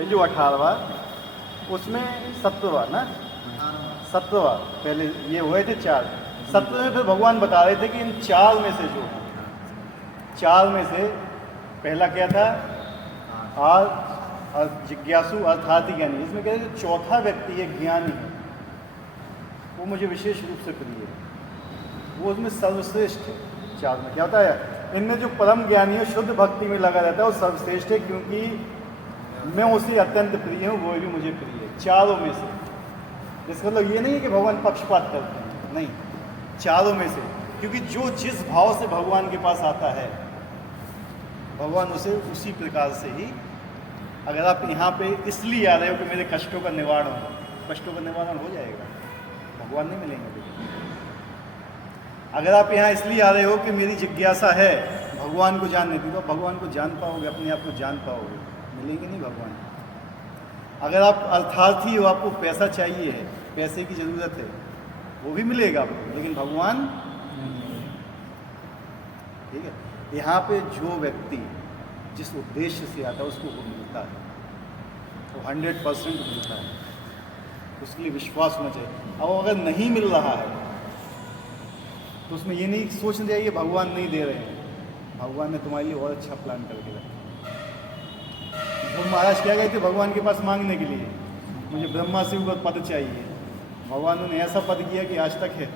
ये जो 18वां उसमें 7वां ना, 7वां पहले ये हुए थे 4, 7वें में फिर भगवान बता रहे थे कि इन 4 में से जो 4 में से पहला क्या था, जिज्ञासु अर्थार्थी ज्ञानी। इसमें कहते हैं चौथा व्यक्ति है ज्ञानी है, वो मुझे विशेष रूप से प्रिय है, वो उसमें सर्वश्रेष्ठ है। 4 में क्या होता है, इनमें जो परम ज्ञानी है शुद्ध भक्ति में लगा रहता है वो सर्वश्रेष्ठ है, क्योंकि मैं उसे अत्यंत प्रिय हूँ, वो भी मुझे प्रिय है 4 में से। इसका मतलब ये नहीं है कि भगवान पक्षपात करते हैं, नहीं, 4 में से, क्योंकि जो जिस भाव से भगवान के पास आता है भगवान उसे उसी प्रकार से ही, अगर आप यहाँ पे इसलिए आ रहे हो कि मेरे कष्टों का निवारण हो, कष्टों का निवारण हो जाएगा, भगवान नहीं मिलेंगे। अगर आप यहाँ इसलिए आ रहे हो कि मेरी जिज्ञासा है भगवान को जानने की, तो भगवान को जान पाओगे, अपने आप को जान पाओगे, मिलेंगे नहीं भगवान। अगर आप अर्थार्थी हो, आपको पैसा चाहिए है, पैसे की ज़रूरत है, वो भी मिलेगा आपको, लेकिन भगवान, ठीक है। यहाँ पे जो व्यक्ति जिस उद्देश्य से आता है उसको वो मिलता है, वो 100% मिलता है, उसके लिए विश्वास होना चाहिए। और अगर नहीं मिल रहा है तो उसमें ये नहीं सोचना चाहिए भगवान नहीं दे रहे हैं, भगवान ने तुम्हारे लिए और अच्छा प्लान करके रखा। तो महाराज क्या गए थे भगवान के पास मांगने के लिए, मुझे ब्रह्मा से ऊपर पद चाहिए, भगवान ने ऐसा पद किया कि आज तक है,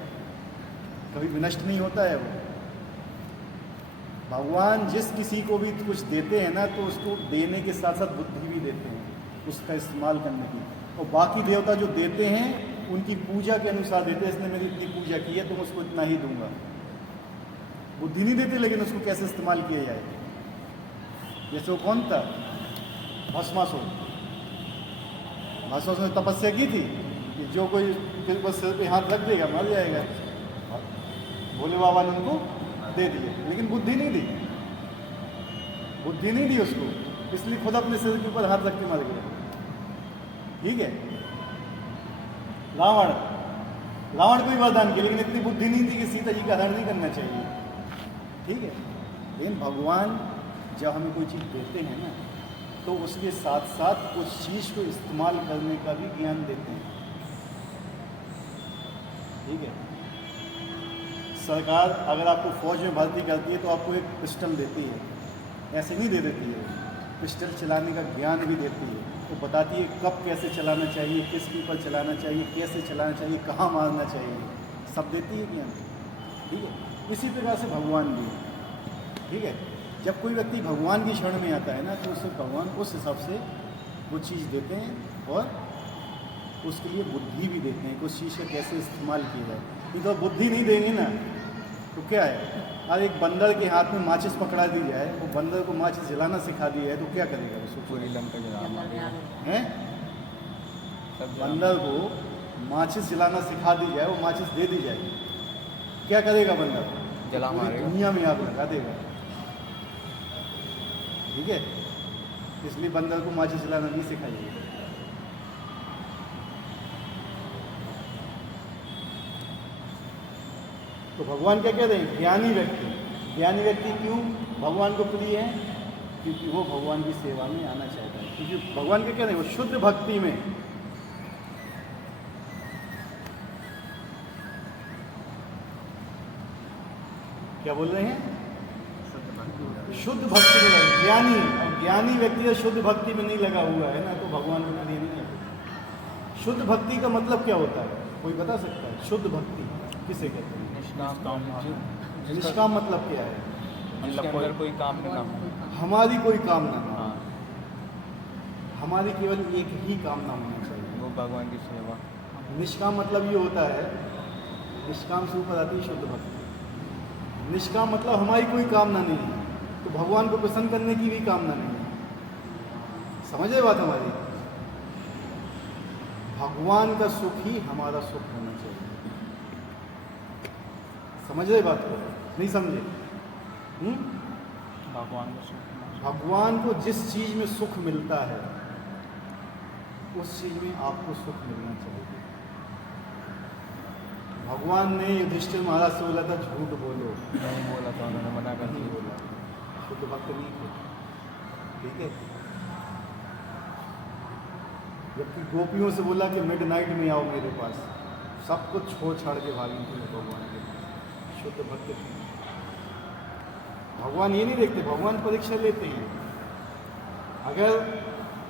कभी विनष्ट नहीं होता है वो। भगवान जिस किसी को भी कुछ देते हैं ना, तो उसको देने के साथ साथ बुद्धि भी देते हैं उसका इस्तेमाल करने की। और बाकी देवता जो देते हैं उनकी पूजा के अनुसार देते हैं, इसने मेरी इतनी पूजा की है तो मैं उसको इतना ही दूंगा। बुद्धि नहीं देते, लेकिन उसको कैसे इस्तेमाल किया जाए। जैसे वो कौन था, भस्मासुर। भस्मासुर ने तपस्या की थी कि जो कोई बस सिर पे हाथ रख देगा मर जाएगा, भोले बाबा ने उनको दे दिए, लेकिन बुद्धि नहीं दी, बुद्धि नहीं दी उसको, इसलिए खुद अपने सिर के ऊपर हाथ रख के मर गया। ठीक है। रावण को भी वरदान किया, लेकिन इतनी बुद्धि नहीं थी कि सीता जी का हरण नहीं करना चाहिए। ठीक है। लेकिन भगवान जब हमें कोई चीज़ देते हैं ना, तो उसके साथ साथ उस चीज़ को इस्तेमाल करने का भी ज्ञान देते हैं। ठीक है। सरकार अगर आपको फौज में भर्ती करती है तो आपको एक पिस्टल देती है, ऐसे नहीं दे देती है, पिस्टल चलाने का ज्ञान भी देती है। वो बताती है कब कैसे चलाना चाहिए, किसके ऊपर चलाना चाहिए, कैसे चलाना चाहिए, कहाँ मारना चाहिए, सब देती है ज्ञान। ठीक है। इसी प्रकार से भगवान भी। ठीक है। जब कोई व्यक्ति भगवान की शरण में आता है ना, तो उसे भगवान उस हिसाब से वो चीज़ देते हैं और उसके लिए बुद्धि भी देते हैं कि उस चीज़ का कैसे इस्तेमाल किया जाए। नहीं तो बुद्धि नहीं देंगे ना तो क्या है। और एक बंदर के हाथ में माचिस पकड़ा दी जाए, वो बंदर को माचिस जलाना सिखा दी जाए तो क्या करेगा उसको, पूरी लंका जला हैं। बंदर को माचिस जलाना सिखा दी जाए, वो माचिस दे दी जाए, क्या करेगा बंदर, जला मारेगा, दुनिया में आग लगा देगा। ठीक है। इसलिए बंदर को माचिस जलाना नहीं सिखाइए। तो भगवान क्या कह रहे हैं, ज्ञानी व्यक्ति। ज्ञानी व्यक्ति क्यों भगवान को प्रिय है, क्योंकि वो भगवान की सेवा में आना चाहता है। क्योंकि भगवान क्या कह रहे हैं, वो शुद्ध भक्ति में, क्या बोल रहे हैं, शुद्ध भक्ति में लगा। ज्ञानी व्यक्ति शुद्ध भक्ति में नहीं लगा हुआ है ना, तो भगवान को प्रिय नहीं है। शुद्ध भक्ति का मतलब क्या होता है, कोई बता सकता है? शुद्ध भक्ति किसे कहते हैं? निष्काम मतलब क्या है? मतलब कोई काम ना हो, हमारी कोई कामना ना हो, हमारी केवल एक ही कामना होना चाहिए, वो भगवान की सेवा। निष्काम मतलब ये होता है, निष्काम से ऊपर आती है शुद्ध भक्ति। निष्काम मतलब हमारी कोई कामना नहीं है, तो भगवान को प्रसन्न करने की भी कामना नहीं है। समझ रहे बात हमारी? भगवान का सुख ही हमारा सुख होना चाहिए। समझ रहे बात को? नहीं समझे? भगवान को जिस चीज़ में सुख मिलता है उस चीज़ में आपको सुख मिलना चाहिए। भगवान ने युधिष्ठिर महाराज से बोला था झूठ बोलो, नहीं बोला था, उन्होंने मना कर नहीं दिया। बोला, शुद्ध भक्त नहीं थे। ठीक है। जबकि गोपियों से बोला कि मिडनाइट में आओ मेरे पास, सब कुछ छोड़ छाड़ के भागी थी भगवान के पास। शुद्ध भक्त थे। भगवान ये नहीं देखते, भगवान परीक्षा लेते हैं। अगर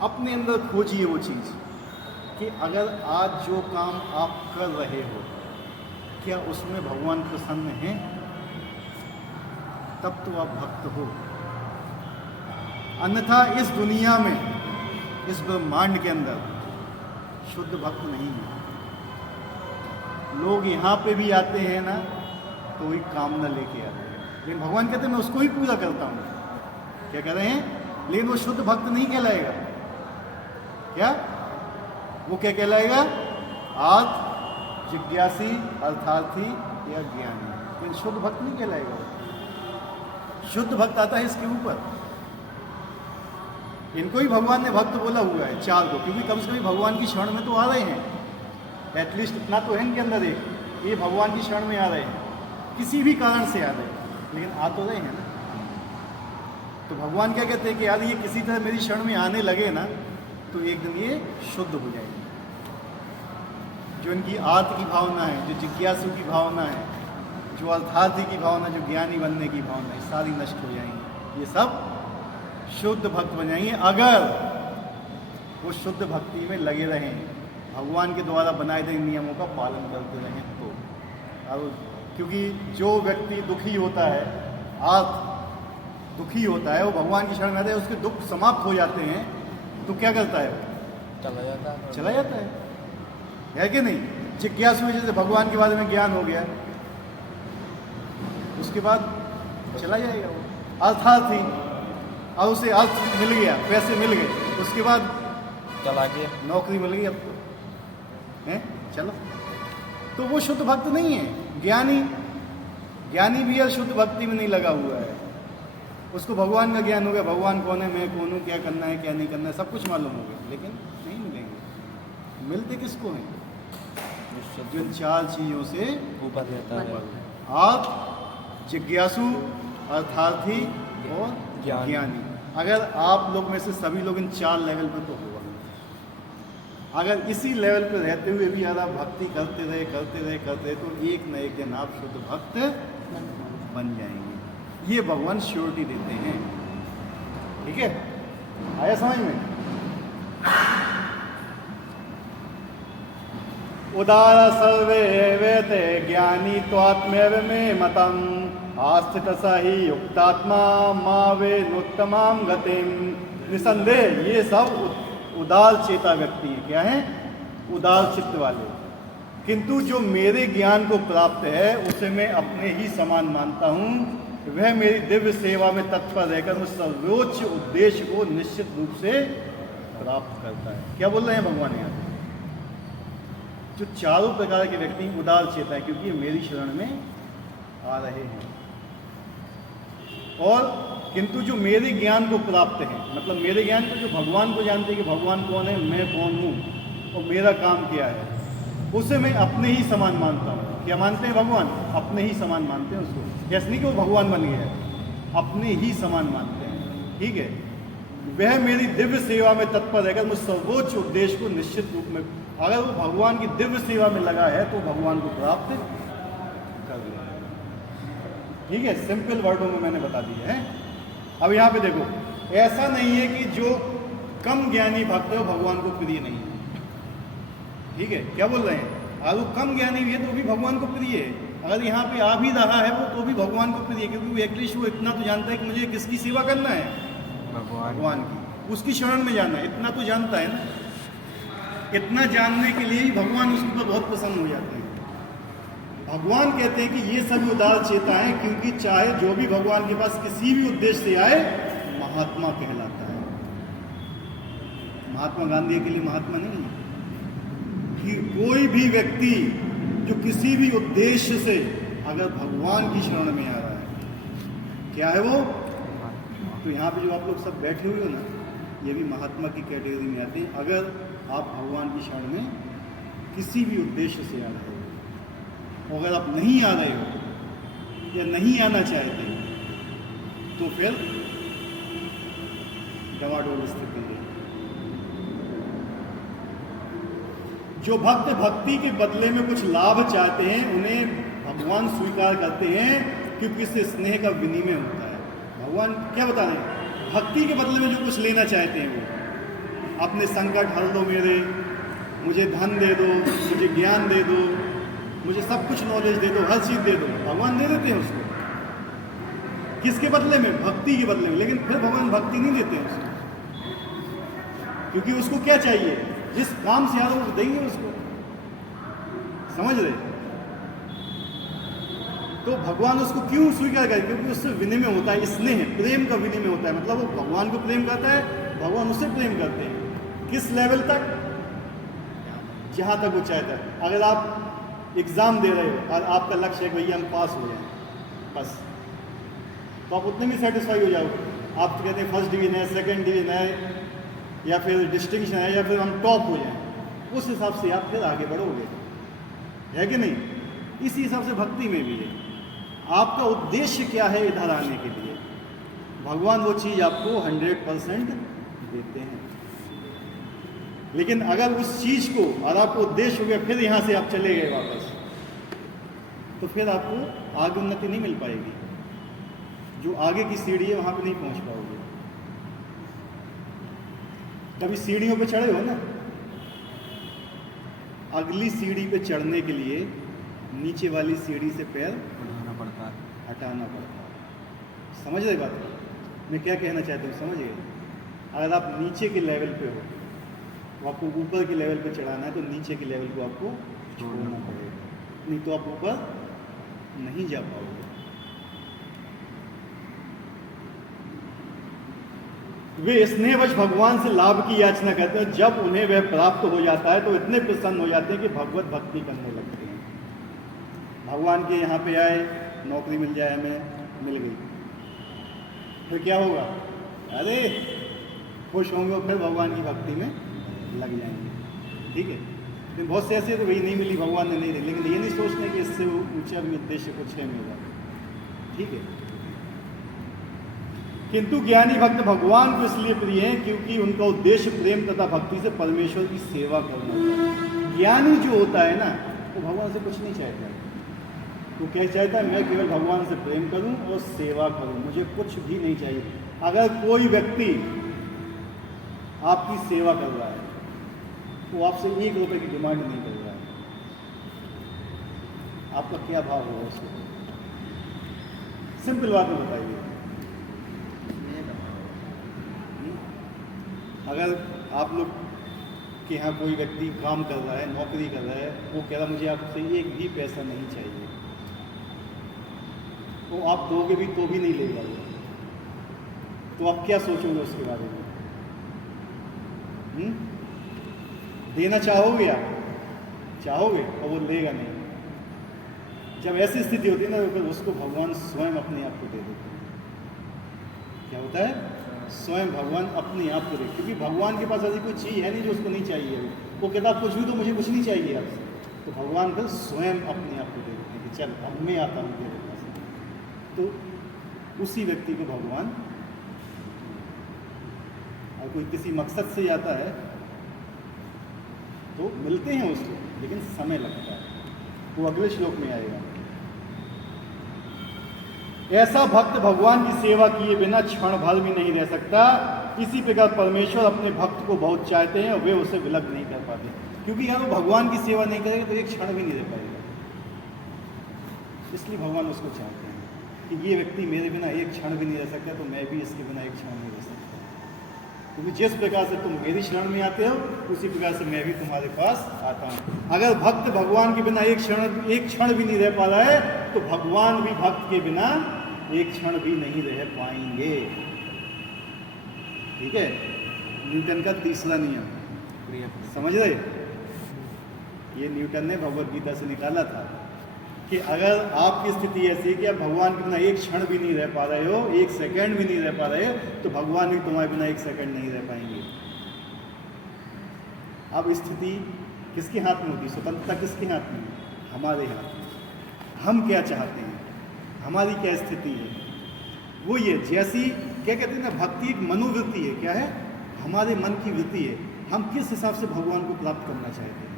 अपने अंदर खोजिए वो चीज़ कि अगर आज जो काम आप कर रहे हो क्या उसमें भगवान प्रसन्न हैं, तब तो आप भक्त हो। अन्यथा इस दुनिया में, इस ब्रह्मांड के अंदर शुद्ध भक्त नहीं है। लोग यहाँ पे भी आते हैं ना तो वही कामना लेके आते हैं, लेकिन भगवान कहते हैं मैं उसको ही पूरा करता हूँ। क्या कह रहे हैं? लेकिन वो शुद्ध भक्त नहीं कहलाएगा। क्या वो क्या कहलाएगा? आर्थ, जिज्ञासी, अर्थार्थी या ज्ञानी। लेकिन शुद्ध भक्त नहीं कहलाएगा। शुद्ध भक्त आता है इसके ऊपर। इनको ही भगवान ने भक्त बोला हुआ है, चार को, क्योंकि कम से कम भगवान की शरण में तो आ रहे हैं। एटलीस्ट इतना तो है इनके अंदर एक, ये भगवान की शरण में आ रहे हैं, किसी भी कारण से आ रहे हैं, लेकिन आ तो रहे हैं ना। तो भगवान क्या कहते हैं कि यार ये किसी तरह मेरी शरण में आने लगे ना तो एक दिन ये शुद्ध हो जाएंगे। जो इनकी आर्त की भावना है, जो जिज्ञासु की भावना है, जो अर्थार्थी की भावना, जो ज्ञानी बनने की भावना है, सारी नष्ट हो जाएंगी। ये सब शुद्ध भक्त बन जाएंगे अगर वो शुद्ध भक्ति में लगे रहें, भगवान के द्वारा बनाए गए नियमों का पालन करते रहें तो। और क्योंकि जो व्यक्ति दुखी होता है, आर्त दुखी होता है, वो भगवान की शरण में आता है, उसके दुख समाप्त हो जाते हैं तो क्या करता है? चला जाता है। चला जाता है कि नहीं? जिज्ञासु जैसे भगवान के बारे में ज्ञान हो गया, उसके बाद चला जाएगा वो। अर्थार्थी, और उसे अर्थ मिल गया, पैसे मिल गए, उसके बाद चला गया, नौकरी मिल गई, अब तो है चलो। तो वो शुद्ध भक्त नहीं है। ज्ञानी भी है, शुद्ध भक्ति में नहीं लगा हुआ है। उसको भगवान का ज्ञान हो गया, भगवान कौन है, मैं कौन हूँ, क्या करना है क्या नहीं करना है, सब कुछ मालूम हो गया, लेकिन नहीं मिलेंगे। मिलते किसको हैं? जो इन चार चीज़ों से ऊपर रहता है। आर्थ, जिज्ञासु, अर्थार्थी और ज्ञानी। अगर आप लोग में से सभी लोग इन चार लेवल पर तो होगा। अगर इसी लेवल पर रहते हुए भी अगर आप भक्ति करते रहे तो एक न एक दिन आप शुद्ध भक्त बन जाएंगे। ये भगवान श्योरिटी देते हैं। ठीक है, आया समझ में? उदार सर्वे वेते ज्ञानी त्वात्मेव में मतम आस्थित सही युक्तात्मा मावे नुत्तमाम गतिम। निसंदेह ये सब उदार चेता व्यक्ति हैं। क्या है? उदार चित्त वाले। किंतु जो मेरे ज्ञान को प्राप्त है उसे मैं अपने ही समान मानता हूँ। वह मेरी दिव्य सेवा में तत्पर रहकर उस सर्वोच्च उद्देश्य को निश्चित रूप से प्राप्त करता है। क्या बोल रहे हैं भगवान यहाँ? जो चारों प्रकार के व्यक्ति उदार चेता है, क्योंकि ये मेरी शरण में आ रहे हैं। और किंतु जो मेरे ज्ञान को प्राप्त है, मतलब मेरे ज्ञान को, जो भगवान को जानते हैं कि भगवान कौन है, मैं कौन हूँ और मेरा काम क्या है, उसे मैं अपने ही समान मानता हूँ। क्या मानते हैं भगवान? अपने ही समान मानते हैं उसको। ऐसे नहीं कि वो भगवान बन गया है, अपने ही समान मानते हैं। ठीक है, वह मेरी दिव्य सेवा में तत्पर रहकर मुझ सर्वोच्च उद्देश्य को निश्चित रूप में, अगर वो भगवान की दिव्य सेवा में लगा है तो भगवान को प्राप्त कर लिया। ठीक है, सिंपल वर्डों में मैंने बता दिया है। अब यहाँ पे देखो, ऐसा नहीं है कि जो कम ज्ञानी भक्त है वो भगवान को प्रिय नहीं है। ठीक है, क्या बोल रहे हैं? अगर वो कम ज्ञानी भी है तो भी भगवान को प्रिय है। अगर यहाँ पे आ भी रहा है वो तो भी भगवान को प्रिय है, क्योंकि वो एटलीस्ट वो इतना तो जानता है कि मुझे किसकी सेवा करना है, भगवान की, उसकी शरण में जाना है, इतना तो जानता है ना। इतना जानने के लिए ही भगवान उसके ऊपर बहुत प्रसन्न हो जाते हैं। भगवान कहते हैं कि ये सभी उदार चेता है, क्योंकि चाहे जो भी भगवान के पास किसी भी उद्देश्य से आए महात्मा कहलाता है। महात्मा गांधी के लिए महात्मा नहीं है कि कोई भी व्यक्ति जो किसी भी उद्देश्य से अगर भगवान की शरण में आ रहा है, क्या है वो? तो यहाँ पे जो आप लोग सब बैठे हुए हो ना, ये भी महात्मा की कैटेगरी में आते हैं। अगर आप भगवान की शरण में किसी भी उद्देश्य से आ रहे हो, अगर आप नहीं आ रहे हो या नहीं आना चाहते तो फिर डवाडोल स्थिति है। जो भक्त भक्ति के बदले में कुछ लाभ चाहते हैं उन्हें भगवान स्वीकार करते हैं, क्योंकि इससे स्नेह का विनिमय होता है। भगवान क्या बता रहे हैं, भक्ति के बदले में जो कुछ लेना चाहते हैं वो अपने संकट हर लो मेरे, मुझे धन दे दो, मुझे ज्ञान दे दो, मुझे सब कुछ नॉलेज दे दो, हर चीज़ दे दो, भगवान दे देते हैं उसको। किसके बदले में? भक्ति के बदले में। लेकिन फिर भगवान भक्ति नहीं देते हैं उसको, क्योंकि उसको क्या चाहिए, जिस काम से आया वो देंगे उसको। समझ रहे? तो भगवान उसको क्यों स्वीकार करें? क्योंकि उससे विनिमय होता है, स्नेह प्रेम का विनिमय होता है। मतलब वो भगवान को प्रेम करता है, भगवान उससे प्रेम करते हैं। किस लेवल तक? जहां तक वो चाहता है। अगर आप एग्जाम दे रहे हो और आपका लक्ष्य है कि भैया हम पास हो जाए बस, तो आप उतने में सेटिस्फाई हो जाओगे। आप तो कहते हैं फर्स्ट डिवीजन है, सेकंड डिवीजन है, या फिर डिस्टिंक्शन है, या फिर हम टॉप हो जाएं, उस हिसाब से आप फिर आगे बढ़ोगे, है कि नहीं? इसी हिसाब से भक्ति में भी है। आपका उद्देश्य क्या है इधर आने के लिए? भगवान वो चीज़ आपको 100% देते हैं। लेकिन अगर उस चीज़ को, और आपको उद्देश्य हो गया फिर यहाँ से आप चले गए वापस, तो फिर आपको आगे उन्नति नहीं मिल पाएगी। जो आगे की सीढ़ी है वहाँ पे नहीं पहुँच पाओगे। कभी सीढ़ियों पे चढ़े हो ना, अगली सीढ़ी पे चढ़ने के लिए नीचे वाली सीढ़ी से पैर हटाना पड़ता है। हटाना पड़ता है। समझ रहे बात मैं क्या कहना चाहता हूँ? समझ गए? अगर आप नीचे के लेवल पे हो तो आपको ऊपर के लेवल पे चढ़ाना है, तो नीचे के लेवल को आपको छोड़ना पड़ेगा, नहीं तो आप ऊपर नहीं जा पाओगे। वे स्नेहवश भगवान से लाभ की याचना करते हैं। जब उन्हें वह प्राप्त हो जाता है तो इतने प्रसन्न हो जाते हैं कि भगवत भक्ति करने लगते हैं। भगवान के यहाँ पे आए, नौकरी मिल जाए, हमें मिल गई, फिर क्या होगा? अरे खुश होंगे और फिर भगवान की भक्ति में लग जाएंगे। ठीक है? लेकिन बहुत से ऐसे तो वही नहीं मिली, भगवान ने नहीं दी, लेकिन ये नहीं सोचते कि इससे ऊंचा भी उद्देश्य कुछ है मेरा। ठीक है? किंतु ज्ञानी भक्त भगवान को इसलिए प्रिय हैं क्योंकि उनका उद्देश्य प्रेम तथा भक्ति से परमेश्वर की सेवा करना है। ज्ञानी जो होता है ना, वो भगवान से कुछ नहीं चाहता है। वो क्या चाहता है? मैं केवल भगवान से प्रेम करूं और सेवा करूं, मुझे कुछ भी नहीं चाहिए। अगर कोई व्यक्ति आपकी सेवा कर रहा है, वो आपसे 1 रुपए की डिमांड नहीं कर रहा है, आपका क्या भाव होगा उसको? सिंपल बात में बताइए। अगर आप लोग के यहाँ कोई व्यक्ति काम कर रहा है, नौकरी कर रहा है, वो कह रहा मुझे आपसे 1 भी पैसा नहीं चाहिए, तो आप दोगे भी तो भी नहीं लेगा वो, तो आप क्या सोचोगे उसके बारे में? देना चाहोगे? आप चाहोगे और वो लेगा नहीं। जब ऐसी स्थिति होती है ना, तो फिर उसको भगवान स्वयं अपने आप को दे देते हैं। क्या होता है? स्वयं भगवान अपने आप को दे, क्योंकि भगवान के पास ऐसी कोई चीज़ है नहीं जो उसको नहीं चाहिए। वो कहता आप कुछ भी तो मुझे कुछ नहीं चाहिए आपसे, तो भगवान फिर स्वयं अपने आप को दे देते हैं कि चल अब मैं आता हूँ तेरे पास। तो उसी व्यक्ति को भगवान, और कोई किसी मकसद से आता है तो मिलते हैं उसको, लेकिन समय लगता है, वो अगले श्लोक में आएगा। ऐसा भक्त भगवान की सेवा किए बिना क्षण भर भी नहीं रह सकता। इसी प्रकार परमेश्वर अपने भक्त को बहुत चाहते हैं और वे उसे विलग नहीं कर पाते, क्योंकि अगर वो भगवान की सेवा नहीं करेगा तो 1 क्षण भी नहीं रह पाएगा। इसलिए भगवान उसको चाहते हैं कि ये व्यक्ति मेरे बिना 1 क्षण भी नहीं रह सकता, तो मैं भी इसके बिना 1 क्षण नहीं रह सकता। क्योंकि जिस प्रकार से तुम मेरी शरण में आते हो, उसी प्रकार से मैं भी तुम्हारे पास आता हूँ। अगर भक्त भगवान के बिना 1 क्षण भी नहीं रह पा रहा है, तो भगवान भी भक्त के बिना 1 क्षण भी नहीं रह पाएंगे। ठीक है? न्यूटन का तीसरा नियम समझ रहे? ये न्यूटन ने भगवत गीता से निकाला था कि अगर आपकी स्थिति ऐसी है कि आप भगवान के बिना 1 क्षण भी नहीं रह पा रहे हो, 1 सेकंड भी नहीं रह पा रहे हो, तो भगवान भी तुम्हारे बिना 1 सेकंड नहीं रह पाएंगे। अब स्थिति किसके हाथ में होती? स्वतंत्रता किसके हाथ में? हमारे हाथ में। हम क्या चाहते हैं, हमारी क्या स्थिति है, वो ये जैसी क्या कहते हैं ना, भक्ति एक मनोवृत्ति है। क्या है? हमारे मन की वृत्ति है। हम किस हिसाब से भगवान को प्राप्त करना चाहते हैं।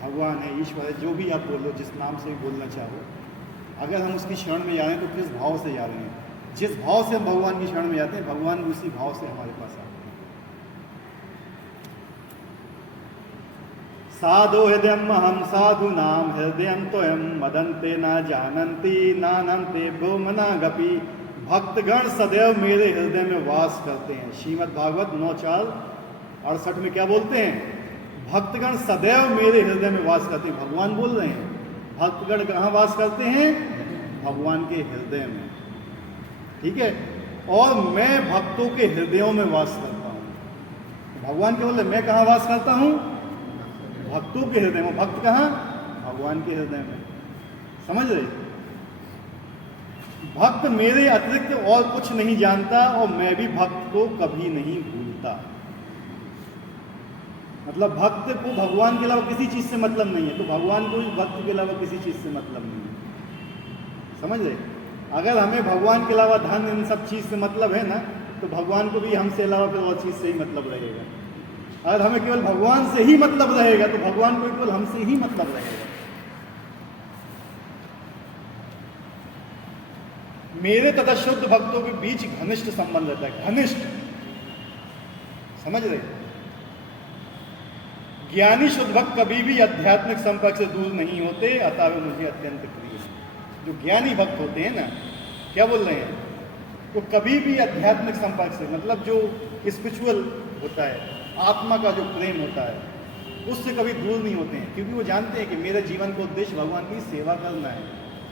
भगवान है, ईश्वर है, जो भी आप बोलो, जिस नाम से भी बोलना चाहो, अगर हम उसकी शरण में जा रहे हैं तो किस भाव से जा रहे हैं? जिस भाव से हम भगवान की शरण में जाते हैं, भगवान भी उसी भाव से हमारे पास आते हैं। साधो हृदयम हम साधु नाम हृदयम तोयम मदंते ना जानंती नानंते भ्रोमनागपि। भक्तगण सदैव मेरे हृदय में वास करते हैं। श्रीमद् भागवत 9:4-68 में क्या बोलते हैं? भक्तगण सदैव मेरे हृदय में वास करते हैं। भगवान बोल रहे हैं। भक्तगण कहाँ वास करते हैं? भगवान के हृदय में। ठीक है, और मैं भक्तों के हृदयों में वास करता हूँ। भगवान क्या बोले? मैं कहाँ वास करता हूँ? भक्तों के हृदय में। भक्त कहाँ? भगवान के हृदय में। समझ रहे? भक्त मेरे अतिरिक्त और कुछ नहीं जानता और मैं भी भक्त को कभी नहीं भूलता। मतलब भक्त को भगवान के अलावा किसी चीज से मतलब नहीं है, तो भगवान को भी भक्त के अलावा किसी चीज से मतलब नहीं है। समझ रहे? अगर हमें भगवान के अलावा धन इन सब चीज से मतलब है ना, तो भगवान को भी हमसे अलावा फिर और चीज से ही मतलब रहेगा। अगर हमें केवल भगवान से ही मतलब रहेगा तो भगवान को केवल हमसे ही मतलब रहेगा। मेरे तथा शुद्ध भक्तों के बीच घनिष्ठ संबंध रहता है। घनिष्ठ, समझ रहे? ज्ञानी शुद्ध भक्त कभी भी आध्यात्मिक संपर्क से दूर नहीं होते, अतः वे मुझे अत्यंत प्रिय हैं। जो ज्ञानी भक्त होते हैं ना, क्या बोल रहे हैं? वो कभी भी आध्यात्मिक संपर्क से, मतलब जो स्पिरिचुअल होता है, आत्मा का जो प्रेम होता है, उससे कभी दूर नहीं होते हैं, क्योंकि वो जानते हैं कि मेरे जीवन का उद्देश्य भगवान की सेवा करना है।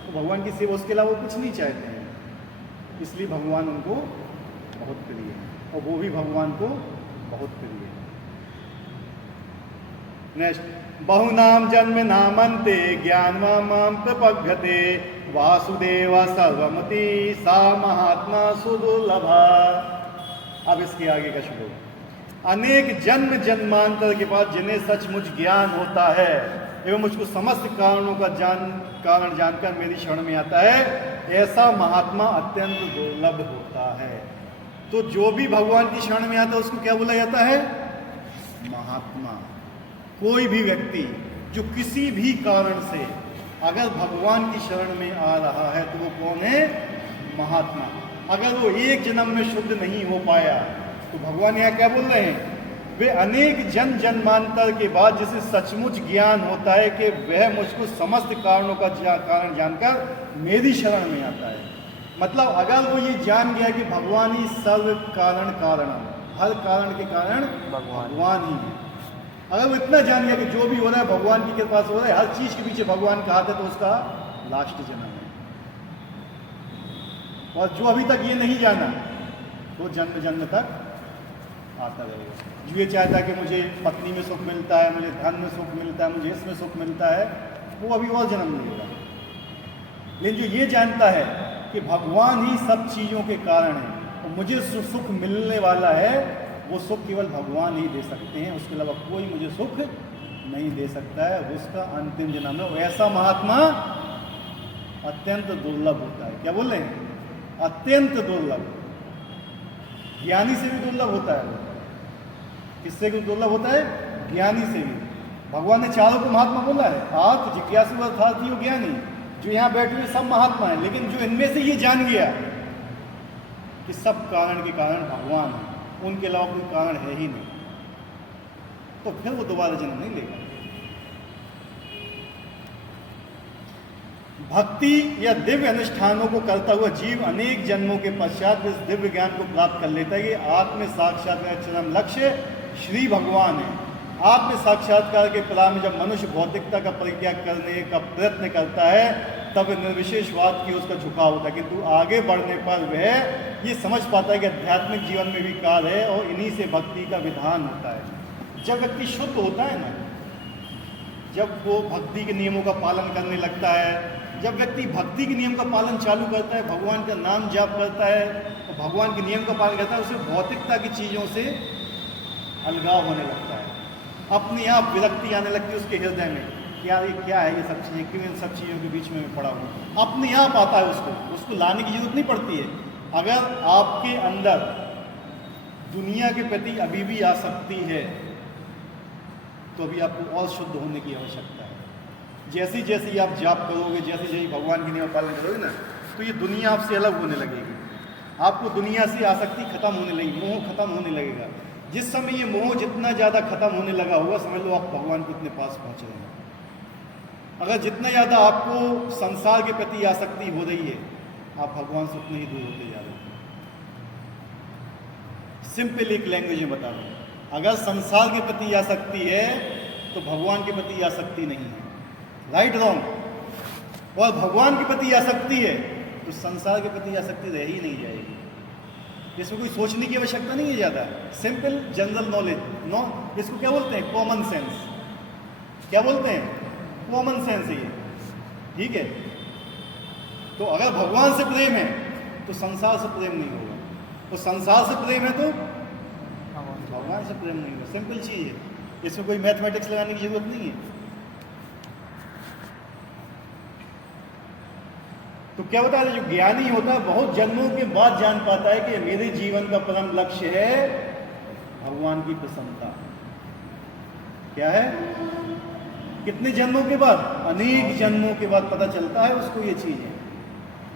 तो भगवान की सेवा, उसके अलावा वो कुछ नहीं चाहते हैं। इसलिए भगवान उनको बहुत प्रिय है और वो भी भगवान को बहुत प्रिय है। नेक्स्ट, बहुनाम जन्म नामन्ते ज्ञानवा माम प्रपद्यते वासुदेव सर्वमति सा महात्मा सुदुर्लभा। अब इसके आगे का श्लोक। अनेक जन्म जन्मांतर के बाद जिन्हें सचमुच ज्ञान होता है एवं मुझको समस्त कारणों का कारण जानकर मेरी शरण में आता है, ऐसा महात्मा अत्यंत दुर्लभ होता है। तो जो भी भगवान की शरण में आता है उसको क्या बोला जाता है? महात्मा। कोई भी व्यक्ति जो किसी भी कारण से अगर भगवान की शरण में आ रहा है तो वो कौन है? महात्मा। अगर वो एक जन्म में शुद्ध नहीं हो पाया तो भगवान यहाँ क्या बोल रहे हैं? वे अनेक जन्म जन्मांतर के बाद जिसे सचमुच ज्ञान होता है कि वह मुझको समस्त कारणों का कारण जानकर मेरी शरण में आता है। मतलब अगर वो ये जान गया कि भगवान ही सर्व कारण कारणम, हर कारण के कारण भगवान ही है। अगर वो इतना जान गया कि जो भी हो रहा है भगवान की कृपा से हो रहा है, हर चीज के पीछे भगवान का हाथ है, तो उसका लास्ट जन्म है। और जो अभी तक ये नहीं जाना वो जन्म जन्म तक आता रहेगा। जो ये चाहता है कि मुझे पत्नी में सुख मिलता है, मुझे धन में सुख मिलता है, मुझे इसमें सुख मिलता है, वो अभी और जन्म नहीं होगा। लेकिन जो ये जानता है कि भगवान ही सब चीज़ों के कारण है और मुझे सुख मिलने वाला है, वो सुख केवल भगवान ही दे सकते हैं, उसके अलावा कोई मुझे सुख नहीं दे सकता है, उसका अंतिम जन्म है। ऐसा महात्मा अत्यंत दुर्लभ होता है। क्या बोल रहे हैं? अत्यंत दुर्लभ। ज्ञानी से भी दुर्लभ होता है। किससे भी दुर्लभ होता है? ज्ञानी से भी। भगवान ने चारों को महात्मा बोला है। आत्म जिज्ञासु अर्थार्थी और ज्ञानी, जो यहाँ बैठे हुए सब महात्मा हैं, लेकिन जो इनमें से ये जान गया कि सब कारण के कारण भगवान है, उनके अलावा कोई कारण है ही नहीं, तो फिर वो दोबारा जन्म नहीं लेगा। भक्ति या दिव्य अनुष्ठानों को करता हुआ जीव अनेक जन्मों के पश्चात इस दिव्य ज्ञान को प्राप्त कर लेता है कि आत्म साक्षात्कार चरम लक्ष्य श्री भगवान है। आत्म साक्षात्कार के प्रारंभ में जब मनुष्य भौतिकता का परित्याग करने का प्रयत्न करता है तब निर्विशेषवाद की उसका झुकाव होता है, किंतु आगे बढ़ने पर वह ये समझ पाता है कि आध्यात्मिक जीवन में भी काल है और इन्हीं से भक्ति का विधान होता है। जब व्यक्ति शुद्ध होता है ना, जब वो भक्ति के नियमों का पालन करने लगता है, जब व्यक्ति भक्ति के नियम का पालन चालू करता है, भगवान का नाम जाप करता है और भगवान के नियम का पालन करता है, उसे भौतिकता की चीज़ों से अलगाव होने लगता है। अपने आप विरक्ति आने लगती है उसके हृदय में, क्या ये क्या है ये सब चीज़ें, क्यों इन सब चीज़ों के बीच में मैं पड़ा हूँ। अपने आप आता है, उसको लाने की जरूरत नहीं पड़ती है। अगर आपके अंदर दुनिया के प्रति अभी भी आसक्ति है तो अभी आपको और शुद्ध होने की आवश्यकता है। जैसे जैसे आप जाप करोगे, जैसे जैसे भगवान की नियम पालन करोगे ना, तो ये दुनिया आपसे अलग होने लगेगी। आपको दुनिया से आसक्ति खत्म होने लगेगी, मोह खत्म होने लगेगा। जिस समय ये मोह जितना ज़्यादा खत्म होने लगा होगा, समझ लो आप भगवान के इतने पास पहुँच रहे हैं। अगर जितना ज़्यादा आपको संसार के प्रति आसक्ति हो रही है, आप भगवान से उतने ही दूर होते जा रहे हैं। सिंपल एक लैंग्वेज में बता रहा हूँ, अगर संसार के प्रति आसक्ति है तो भगवान के प्रति आसक्ति नहीं है। Right wrong? और भगवान के प्रति आसक्ति है तो संसार के प्रति आसक्ति रह ही नहीं जाएगी। इसमें कोई सोचने की आवश्यकता नहीं है ज़्यादा। सिंपल जनरल नॉलेज, नो, इसको क्या बोलते हैं? Common sense. क्या बोलते हैं? कॉमन सेंस है ये, ठीक है। तो अगर भगवान से प्रेम है तो संसार से प्रेम नहीं होगा, तो संसार से प्रेम है तो भगवान से प्रेम नहीं होगा। सिंपल चीज़ है, इसमें कोई मैथमेटिक्स लगाने की जरूरत नहीं है। तो क्या होता है, जो ज्ञानी होता है बहुत जन्मों के बाद जान पाता है कि मेरे जीवन का परम लक्ष्य है भगवान की प्रसन्नता। क्या है? कितने जन्मों के बाद? अनेक जन्मों के बाद पता चलता है उसको ये चीज़ें।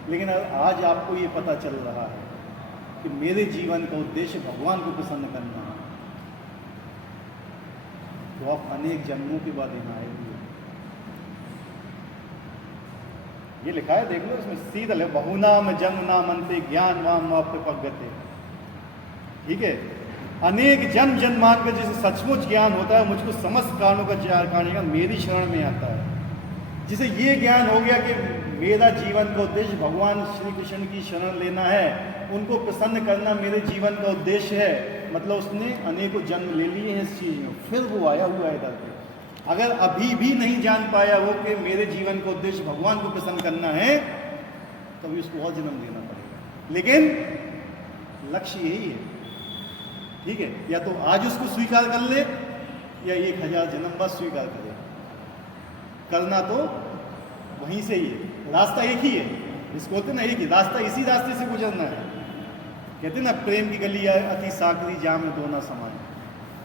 लेकिन आज आपको ये पता चल रहा है कि मेरे जीवन का उद्देश्य भगवान को प्रसन्न करना है, तो आप अनेक जन्मों के बाद यहाँ आए हुए। ये लिखा है, देख लो, इसमें सीधा है, बहुनाम जन्म नाम अंते ज्ञान वाम वाप्यपगते। ठीक है, अनेक जन्म जन्मान का जिसे सचमुच ज्ञान होता है, मुझको समस्त कारणों का कारण का मेरी शरण में आता है। जिसे ये ज्ञान हो गया कि मेरा जीवन का उद्देश्य भगवान श्री कृष्ण की शरण लेना है, उनको प्रसन्न करना मेरे जीवन का उद्देश्य है, मतलब उसने अनेकों जन्म ले लिए हैं इस चीज़ में, फिर वो आया हुआ है इधर पे। अगर अभी भी नहीं जान पाया वो कि मेरे जीवन का उद्देश्य भगवान को प्रसन्न करना है, तो अभी उसको और जन्म लेना पड़ेगा। लेकिन लक्ष्य यही है, ठीक है। या तो आज उसको स्वीकार कर ले या 1000 जन्म बाद स्वीकार करे। करना तो वहीं से ही है, रास्ता एक ही है। इसको होते ना एक ही रास्ता, इसी रास्ते से गुजरना है। कहते ना प्रेम की गली है अति साकरी जाम में दोना समान।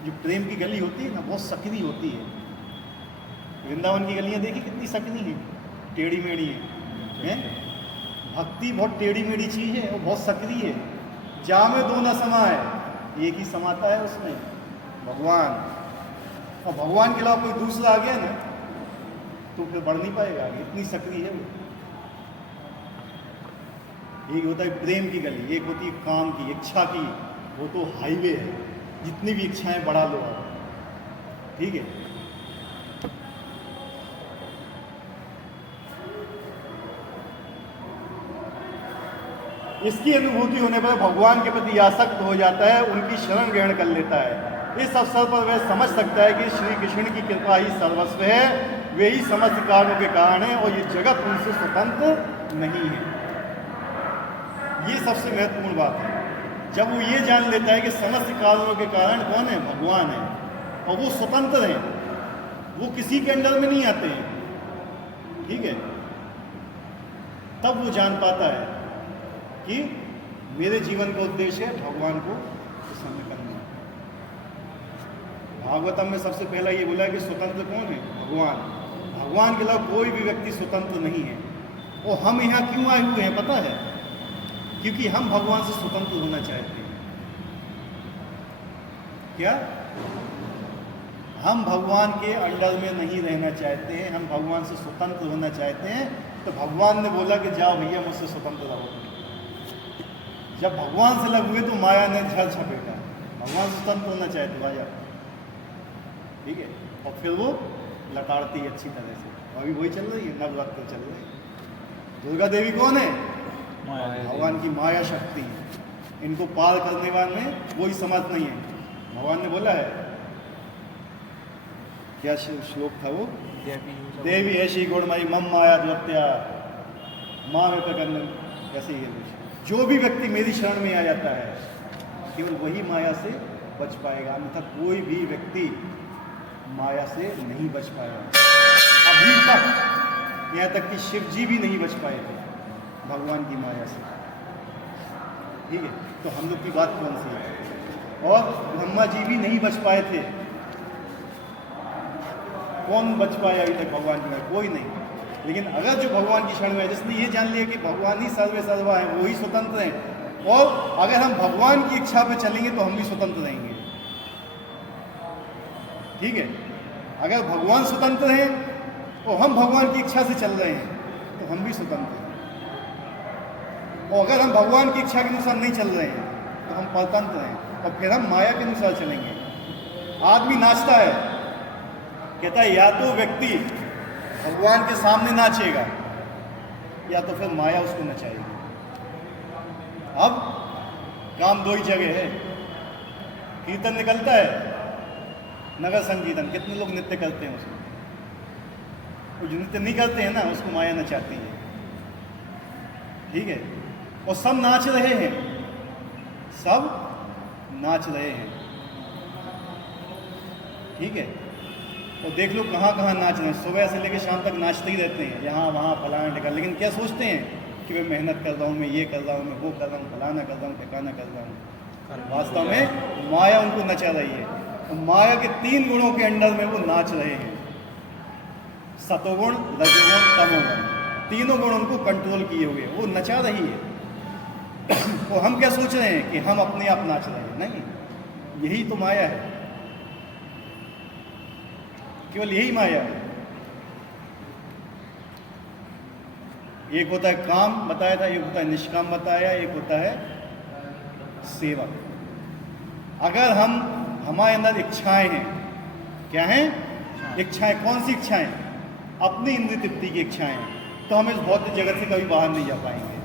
जो प्रेम की गली होती है ना, बहुत सकरी होती है। वृंदावन की गलियां देखी कितनी सकरी है, टेढ़ी मेढ़ी है। भक्ति बहुत टेढ़ी मेढ़ी चीज़ है, वो बहुत सकरी है। जाम में दोना समा है, एक ही समाता है उसमें, भगवान। और भगवान के अलावा कोई दूसरा आ गया ना तो फिर बढ़ नहीं पाएगा, इतनी सक्रिय है वो। एक होता है प्रेम की गली, एक होती है काम की, इच्छा की, वो तो हाईवे है, जितनी भी इच्छाएं बढ़ा लो आप, ठीक है। इसकी अनुभूति होने पर भगवान के प्रति आसक्त हो जाता है, उनकी शरण ग्रहण कर लेता है। इस अवसर पर वह समझ सकता है कि श्री कृष्ण की कृपा ही सर्वस्व है, वे ही समस्त कारणों के कारण है और ये जगत उनसे स्वतंत्र नहीं है। ये सबसे महत्वपूर्ण बात है। जब वो ये जान लेता है कि समस्त कारणों के कारण कौन है? भगवान है, और वो स्वतंत्र हैं, वो किसी के अंडर में नहीं आते हैं, ठीक है। तब वो जान पाता है कि मेरे जीवन का उद्देश्य है भगवान को प्रसन्न करना। भागवतम में सबसे पहला ये बोला कि स्वतंत्र कौन है? भगवान। भगवान के अलावा कोई भी व्यक्ति स्वतंत्र नहीं है। और हम यहाँ क्यों आए हुए हैं पता है? क्योंकि हम भगवान से स्वतंत्र होना चाहते हैं। क्या हम भगवान के अंडर में नहीं रहना चाहते हैं, हम भगवान से स्वतंत्र होना चाहते हैं। तो भगवान ने बोला कि जाओ भैया मुझसे स्वतंत्र रहो। जब भगवान से लग हुए तो माया ने झल झपेटा, भगवान से स्वतंत्र होना चाहते भाई आप, ठीक है। और फिर वो लताड़ती है अच्छी तरह से, अभी वही चल रही है, नवरात्र चल रही है। दुर्गा देवी कौन है? भगवान की माया शक्ति है। इनको पार करने वाले कोई समझ नहीं है। भगवान ने बोला है, क्या श्लोक था वो? देवी ऐसी गुणमयी मम माया द्वत्या माँ में प्रकरण, कैसे ये जो भी व्यक्ति मेरी शरण में आ जाता है केवल वही माया से बच पाएगा, अन्यथा कोई भी व्यक्ति माया से नहीं बच पाएगा। अभी तक यहाँ तक कि शिव जी भी नहीं बच पाए थे भगवान की माया से, ठीक है। तो हम लोग की बात कौन सी है? और ब्रह्मा जी भी नहीं बच पाए थे कौन बच पाया अभी तक भगवान की? कोई नहीं। लेकिन अगर जो भगवान की शरण में है, जिसने ये जान लिया कि भगवान ही सर्वे सर्वा है, वो ही स्वतंत्र हैं, और अगर हम भगवान की इच्छा पे चलेंगे तो हम भी स्वतंत्र रहेंगे। ठीक है, अगर भगवान स्वतंत्र हैं और हम भगवान की इच्छा से चल रहे हैं तो हम भी स्वतंत्र हैं, और अगर हम भगवान की इच्छा के अनुसार नहीं चल रहे हैं तो हम परतंत्र हैं, और फिर हम माया के अनुसार चलेंगे। आदमी नाचता है, कहता है या तो व्यक्ति भगवान के सामने नाचेगा या तो फिर माया उसको नचाएगी। अब काम दो ही जगह है। कीर्तन निकलता है, नगर संकीर्तन, कितने लोग नृत्य करते हैं उसमें? वो जो नृत्य नहीं करते हैं ना, उसको माया नचाती है। ठीक है, और सब नाच रहे हैं, सब नाच रहे हैं। ठीक है, और देख लो कहाँ कहाँ नाच रहे हैं, सुबह से लेकर शाम तक नाचते ही रहते हैं, यहाँ वहाँ फलाना ढिकाना। लेकिन क्या सोचते हैं कि मैं मेहनत कर रहा हूँ, मैं ये कर रहा हूँ, मैं वो कर रहा हूँ, फलाना कर रहा हूँ, ठिकाना कर रहा हूँ। वास्तव में माया उनको नचा रही है। तो माया के 3 गुणों के अंडर में वो नाच रहे हैं, सतोगुण, रजोगुण, तमोगुण। तीनों गुण उनको कंट्रोल किए हुए, वो नचा रही है। तो हम क्या सोच रहे हैं कि हम अपने आप नाच रहे हैं? नहीं, यही तो माया है, केवल यही माया है। एक होता है काम बताया था, एक होता है निष्काम बताया, एक होता है सेवा। अगर हमारे अंदर इच्छाएं हैं, क्या हैं? इच्छाएं। कौन सी इच्छाएं? अपनी इंद्रिय तृप्ति की इच्छाएं, तो हम इस भौतिक जगत से कभी बाहर नहीं जा पाएंगे।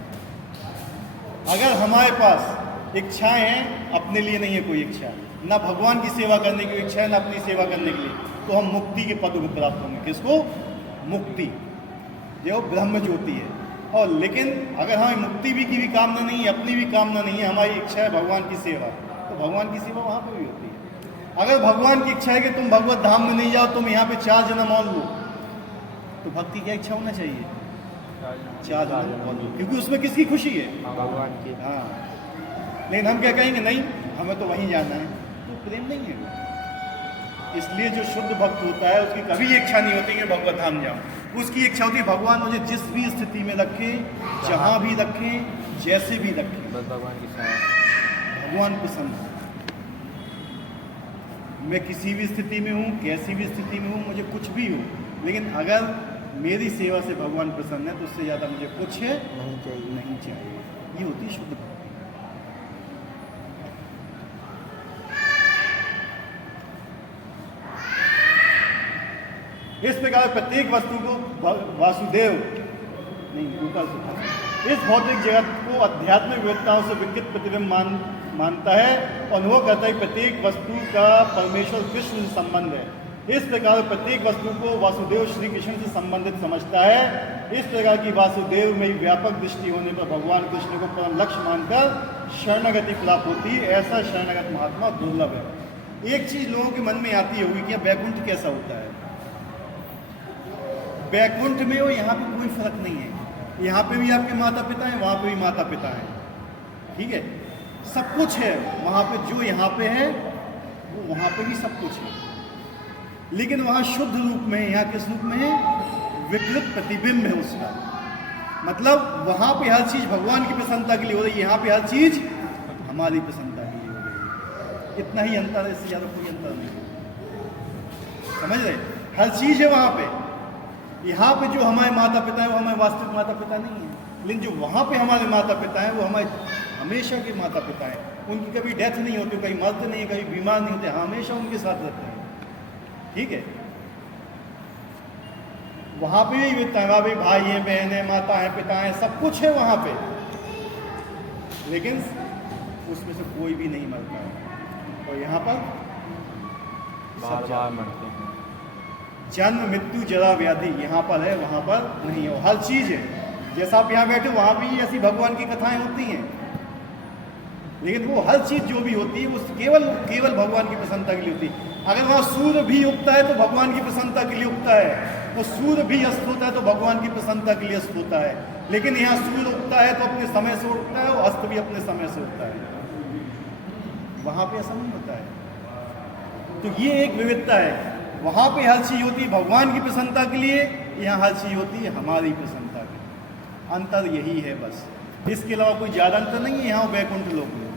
अगर हमारे पास इच्छाएं हैं, अपने लिए नहीं है कोई इच्छा, ना भगवान की सेवा करने की इच्छा है, ना अपनी सेवा करने के लिए, तो हम मुक्ति के पद को प्राप्त होंगे। किसको? मुक्ति, जो ब्रह्म ज्योति है। और लेकिन अगर हमें मुक्ति भी की भी कामना नहीं है, अपनी भी कामना नहीं है, हमारी इच्छा है भगवान की सेवा, तो भगवान की सेवा वहाँ पर भी होती है। अगर भगवान की इच्छा है कि तुम भगवत धाम में नहीं जाओ, तुम यहाँ पे 4 जन्म और लो, तो भक्ति क्या इच्छा होना चाहिए? 4 जन्म और लो, क्योंकि उसमें किसकी खुशी है? भगवान की। हाँ, लेकिन हम क्या कहेंगे? नहीं, हमें तो वहीं जाना है, तो प्रेम नहीं है। इसलिए जो शुद्ध भक्त होता है उसकी कभी इच्छा नहीं होती कि भगवत धाम जाऊं। उसकी इच्छा होती है भगवान मुझे जिस भी स्थिति में रखे, जहां भी रखे, जैसे भी रखे, बस भगवान की सेवा, भगवान पसंद है। मैं किसी भी स्थिति में हूँ, कैसी भी स्थिति में हूँ, मुझे कुछ भी हो, लेकिन अगर मेरी सेवा से भगवान प्रसन्न है तो उससे ज़्यादा मुझे कुछ नहीं चाहिए। ये होती है शुद्ध भक्ति। इस प्रकार प्रत्येक वस्तु को वासुदेव नहीं ऊपर से इस भौतिक जगत को आध्यात्मिक विविधताओं से विकसित प्रतिबिंब मानता है, और अनुभव करता है प्रत्येक वस्तु का परमेश्वर कृष्ण से संबंध है। इस प्रकार प्रत्येक वस्तु को वासुदेव श्री कृष्ण से संबंधित समझता है। इस प्रकार की वासुदेव में व्यापक दृष्टि होने पर भगवान कृष्ण को परम लक्ष्य मानकर शरणागति प्राप्त होती है। ऐसा शरणागत महात्मा दुर्लभ है। एक चीज लोगों के मन में आती होगी कि वैकुंठ कैसा होता है। वैकुंठ में और यहाँ पे कोई फर्क नहीं है। यहाँ पे भी आपके माता पिता हैं, वहाँ पे भी माता पिता हैं, ठीक है, सब कुछ है वहाँ पे। जो यहाँ पे है वो वहाँ पे भी सब कुछ है, लेकिन वहाँ शुद्ध रूप में, यहाँ किस रूप में है? विकृत प्रतिबिंब है उसका। मतलब वहाँ पे हर चीज़ भगवान की प्रसन्नता के लिए हो रही है, यहाँ पे हर चीज़ हमारी प्रसन्नता के लिए हो रही है। इतना ही अंतर है, इससे ज़्यादा कोई अंतर नहीं। समझ रहे? हर चीज़ है वहाँ पे। यहाँ पे जो हमारे माता पिता हैं वो हमारे वास्तविक माता पिता नहीं है, लेकिन जो वहाँ पे हमारे माता पिता हैं वो हमारे हमेशा के माता पिता हैं। उनकी कभी डेथ नहीं होती, कहीं मरते नहीं, कभी बीमार नहीं होते, हमेशा उनके साथ रहते हैं, ठीक है। वहाँ पे भी विविधता है, वहाँ पे भाई हैं, बहन है, माता है, पिता है, सब कुछ है वहाँ पे, लेकिन उसमें से कोई भी नहीं मरता है। और यहाँ पर बार मरते हैं। जन्म, मृत्यु, जरा, व्याधि यहाँ पर है, वहाँ पर नहीं है। हर चीज़ है। जैसा आप यहाँ बैठे वहाँ भी ऐसी भगवान की कथाएं होती हैं, लेकिन वो हर चीज़ जो भी होती है वो केवल भगवान की प्रसन्नता के लिए होती है। अगर वहाँ सूर्य भी उगता है तो भगवान की प्रसन्नता के लिए उगता है, तो सूर्य भी अस्त होता है तो भगवान की प्रसन्नता के लिए अस्त होता है। लेकिन यहाँ सूर्य उगता है तो अपने समय से उगता है और अस्त भी अपने समय से उगता है, वहाँ पे ऐसा नहीं होता है। तो ये एक विविधता है। वहाँ पे हर चीज़ होती है भगवान की प्रसन्नता के लिए, यहाँ हर चीज़ होती है हमारी प्रसन्नता के लिए। अंतर यही है बस, इसके अलावा कोई ज़्यादा अंतर नहीं है यहाँ वैकुंठ लोक में।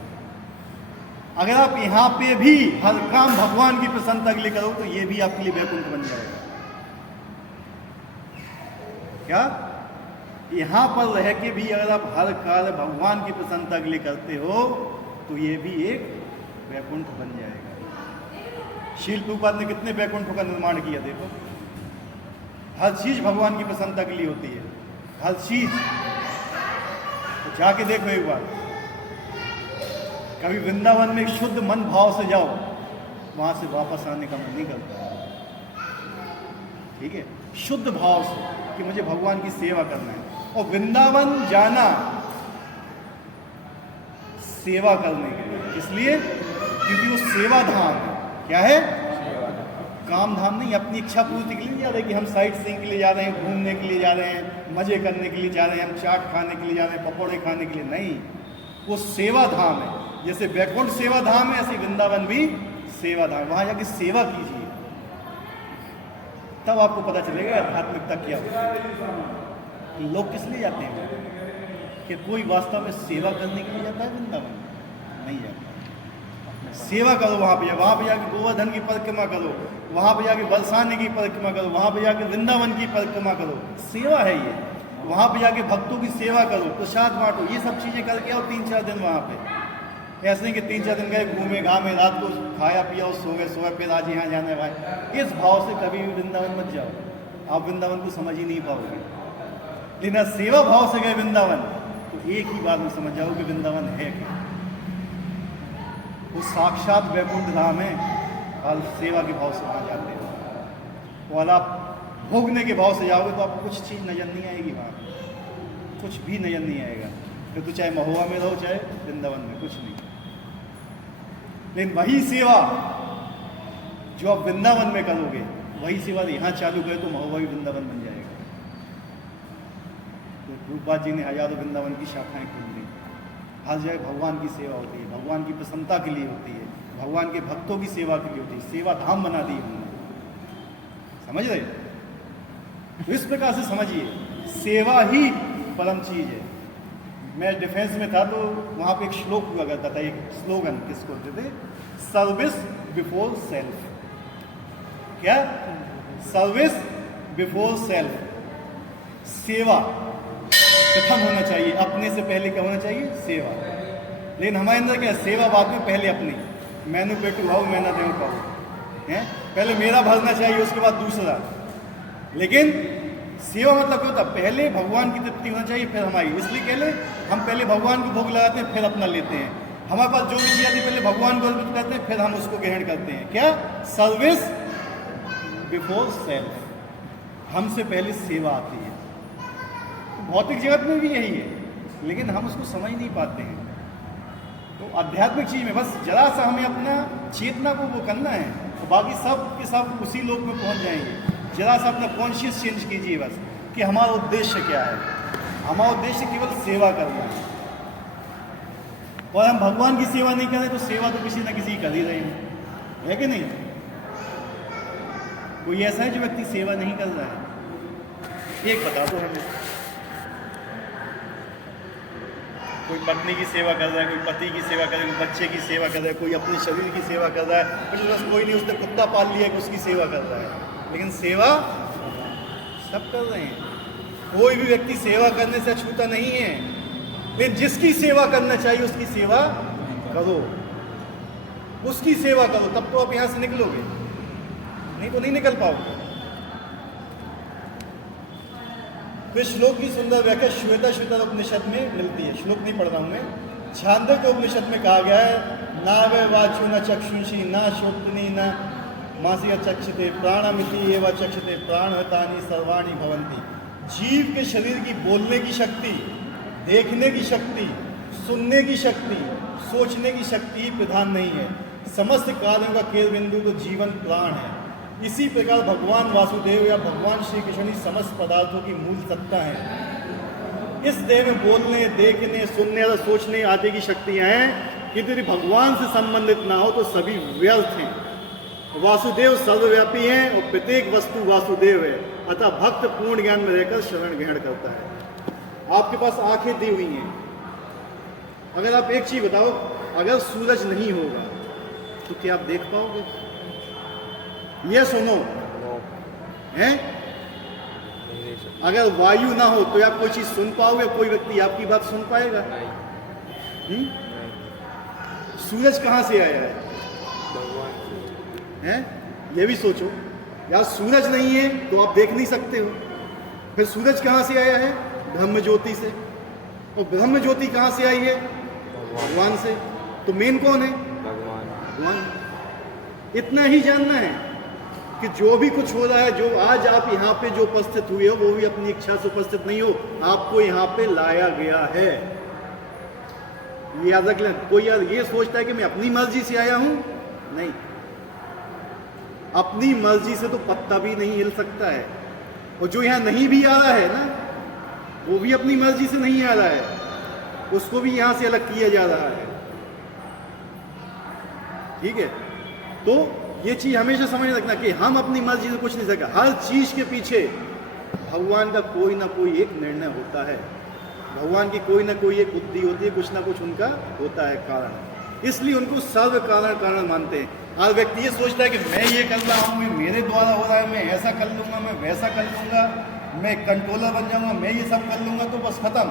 अगर आप यहाँ पे भी हर काम भगवान की प्रसन्नता के लिए करो तो ये भी आपके लिए वैकुंठ बन जाएगा। क्या यहाँ पर रह के भी अगर आप हर कार्य भगवान की प्रसन्नता के लिए करते हो तो ये भी एक वैकुंठ बन जाएगा। शील प्रभुपाद ने कितने वैकुंठों का निर्माण किया देखो। हर चीज भगवान की प्रसन्नता के लिए होती है, हर चीज। तो जाके देखो एक बार, कभी वृंदावन में शुद्ध मन भाव से जाओ, वहां से वापस आने का मन नहीं करता। ठीक है, शुद्ध भाव से कि मुझे भगवान की सेवा करना है। और वृंदावन जाना सेवा करने के लिए, इसलिए क्योंकि वो सेवा धाम है। क्या है? काम धाम नहीं, अपनी इच्छा पूर्ति के लिए नहीं जा रहे कि हम साइट सीइंग के लिए जा रहे हैं, घूमने के लिए जा रहे हैं, मजे करने के लिए जा रहे हैं, हम चाट खाने के लिए जा रहे हैं, पकौड़े खाने के लिए नहीं। वो सेवा धाम है। जैसे वैकुंठ सेवा धाम है, ऐसे वृंदावन भी सेवा धाम। वहां जाके सेवा कीजिए, तब आपको पता चलेगा आध्यात्मिकता क्या होती है। लोग किस लिए जाते हैं? कि कोई वास्तव में सेवा करने के लिए जाता है वृंदावन? नहीं जाता। सेवा करो वहाँ पे जाके गोवर्धन की परिक्रमा करो, वहाँ पे जाके बरसाने की परिक्रमा करो, वहाँ पे जाके वृंदावन की परिक्रमा करो। सेवा है ये। वहाँ पे जाके भक्तों की सेवा करो, प्रसाद बांटो, ये सब चीज़ें करके आओ 3-4 दिन वहाँ पे। ऐसे नहीं कि 3-4 दिन गए, घूमे घामे, रात को खाया पिया और सो गए, फिर आज यहाँ जाना है भाई। इस भाव से कभी भी वृंदावन मत जाओ, आप वृंदावन को समझ ही नहीं पाओगे। लेकिन सेवा भाव से गए वृंदावन तो एक ही बात में समझ जाओ कि वृंदावन है क्या। वो साक्षात वैकुंठ धाम है। और सेवा के भाव से वहाँ जाते हैं। और आप भोगने के भाव से जाओगे तो आपको कुछ चीज़ नजर नहीं आएगी वहाँ, कुछ भी नजर नहीं आएगा। फिर तो चाहे महुआ में रहो चाहे वृंदावन में, कुछ नहीं। लेकिन वही सेवा जो आप वृंदावन में करोगे, वही सेवा यहाँ चालू करे तो महुआ भी वृंदावन बन जाएगा। तो रूपबाद जी ने हजारों वृंदावन की शाखाएं खोल दी। हर जगह भगवान की सेवा होती है, भगवान की प्रसन्नता के लिए होती है, भगवान के भक्तों की सेवा के लिए होती है। सेवा धाम बना दी उन्होंने। समझ रहे? तो इस प्रकार से समझिए, सेवा ही परम चीज है। मैं डिफेंस में था तो वहाँ पे एक श्लोक हुआ करता था, एक स्लोगन किसको होते थे, सर्विस बिफोर सेल्फ। क्या? Service before self. सेवा प्रथम होना चाहिए, अपने से पहले क्या होना चाहिए? सेवा। लेकिन हमारे अंदर क्या है? सेवा बाद में, पहले अपनी। मैनू पेटू भाव मैं ना देव पाऊँ है, पहले मेरा भरना चाहिए, उसके बाद दूसरा। लेकिन सेवा मतलब क्या होता है? पहले भगवान की तृप्ति होना चाहिए, फिर हमारी। इसलिए कहले हम पहले भगवान को भोग लगाते हैं, फिर अपना लेते हैं। हमारे पास जो भी चीज़ आती है पहले भगवान को अर्पित करते हैं, फिर हम उसको ग्रहण करते हैं। क्या? Service before self. हमसे पहले सेवा आती है। भौतिक जगत में भी यही है, लेकिन हम उसको समझ नहीं पाते हैं। तो आध्यात्मिक चीज में बस जरा सा हमें अपना चेतना को वो करना है, तो बाकी सब के सब उसी लोक में पहुंच जाएंगे। जरा सा अपना कॉन्शियस चेंज कीजिए बस, कि हमारा उद्देश्य क्या है। हमारा उद्देश्य केवल सेवा करना है। और हम भगवान की सेवा नहीं करें तो सेवा तो किसी न किसी कर ही रहे हैं, है कि नहीं? कोई ऐसा है जो व्यक्ति सेवा नहीं कर रहा है? एक बता दो हमें। कोई पत्नी की सेवा कर रहा है, कोई पति की सेवा कर रहा है, कोई बच्चे की सेवा कर रहा है, कोई अपने शरीर की सेवा कर रहा है, कुछ बस कोई नहीं, उसने कुत्ता पाल लिया कि उसकी सेवा कर रहा है। लेकिन सेवा सब कर रहे हैं। कोई भी व्यक्ति सेवा करने से अछूता नहीं है। लेकिन जिसकी सेवा करना चाहिए उसकी सेवा करो, उसकी सेवा करो, तब तो आप यहाँ से निकलोगे, नहीं तो नहीं निकल पाओगे। तो श्लोक की सुंदर व्याख्या श्वेता उपनिषद में मिलती है। श्लोक नहीं पढ़ रहा हूं मैं। छांदोग्य उपनिषद में कहा गया है, ना वै वाचो न चक्षुषी न श्रोत्नी न मासी चक्षते प्राणमिति एवं चक्षते प्राणहतानि सर्वाणि भवन्ति। जीव के शरीर की बोलने की शक्ति, देखने की शक्ति, सुनने की शक्ति, सोचने की शक्ति ही प्रधान नहीं है। समस्त कार्यों का केंद्र बिंदु तो जीवन प्राण है। इसी प्रकार भगवान वासुदेव या भगवान श्री कृष्ण ही समस्त पदार्थों की मूल सत्ता है। इस देह में बोलने, देखने, सुनने और सोचने आदि की शक्तियां हैं, यदि भगवान से संबंधित ना हो तो सभी व्यर्थ हैं। वासुदेव सर्वव्यापी हैं और प्रत्येक वस्तु वासुदेव है, अतः भक्त पूर्ण ज्ञान में रहकर शरण ग्रहण करता है। आपके पास आंखें दी हुई हैं, अगर आप एक चीज बताओ, अगर सूरज नहीं होगा तो क्या आप देख पाओगे? ये सुनो नो हैं? इंग्लिश अगर वायु ना हो तो आप कोई चीज सुन पाओगे? कोई व्यक्ति आपकी बात सुन पाएगा? नहीं हम्म? नहीं सूरज कहाँ से आया है? भगवान हैं? ये भी सोचो यार, सूरज नहीं है तो आप देख नहीं सकते हो, फिर सूरज कहाँ से आया है? ब्रह्म ज्योति से, और ब्रह्म ज्योति कहाँ से आई है? भगवान से। तो मेन कौन है? भगवान भगवान। इतना ही जानना है कि जो भी कुछ हो रहा है, जो आज आप यहाँ पे जो उपस्थित हुए हो, वो भी अपनी इच्छा से उपस्थित नहीं हो, आपको यहाँ पे लाया गया है। ये याद रख लें। कोई यार ये सोचता है कि मैं अपनी मर्जी से आया हूं, नहीं, अपनी मर्जी से तो पत्ता भी नहीं हिल सकता है, और जो यहाँ नहीं भी आ रहा है ना, वो भी अपनी मर्जी से नहीं आ रहा है, उसको भी यहां से अलग किया जा रहा है। ठीक है, तो ये चीज हमेशा समझ रखना कि हम अपनी मर्जी से कुछ नहीं सकते। हर चीज के पीछे भगवान का कोई ना कोई एक निर्णय होता है, भगवान की कोई ना कोई एक बुद्धि होती है, कुछ ना कुछ उनका होता है कारण, इसलिए उनको सर्व कारण कारण मानते हैं। हर व्यक्ति ये सोचता है कि मैं ये कर रहा हूँ, मेरे द्वारा हो रहा है, मैं ऐसा कर लूंगा, मैं वैसा कर लूंगा, मैं कंट्रोलर बन जाऊंगा, मैं ये सब कर लूंगा, तो बस खत्म।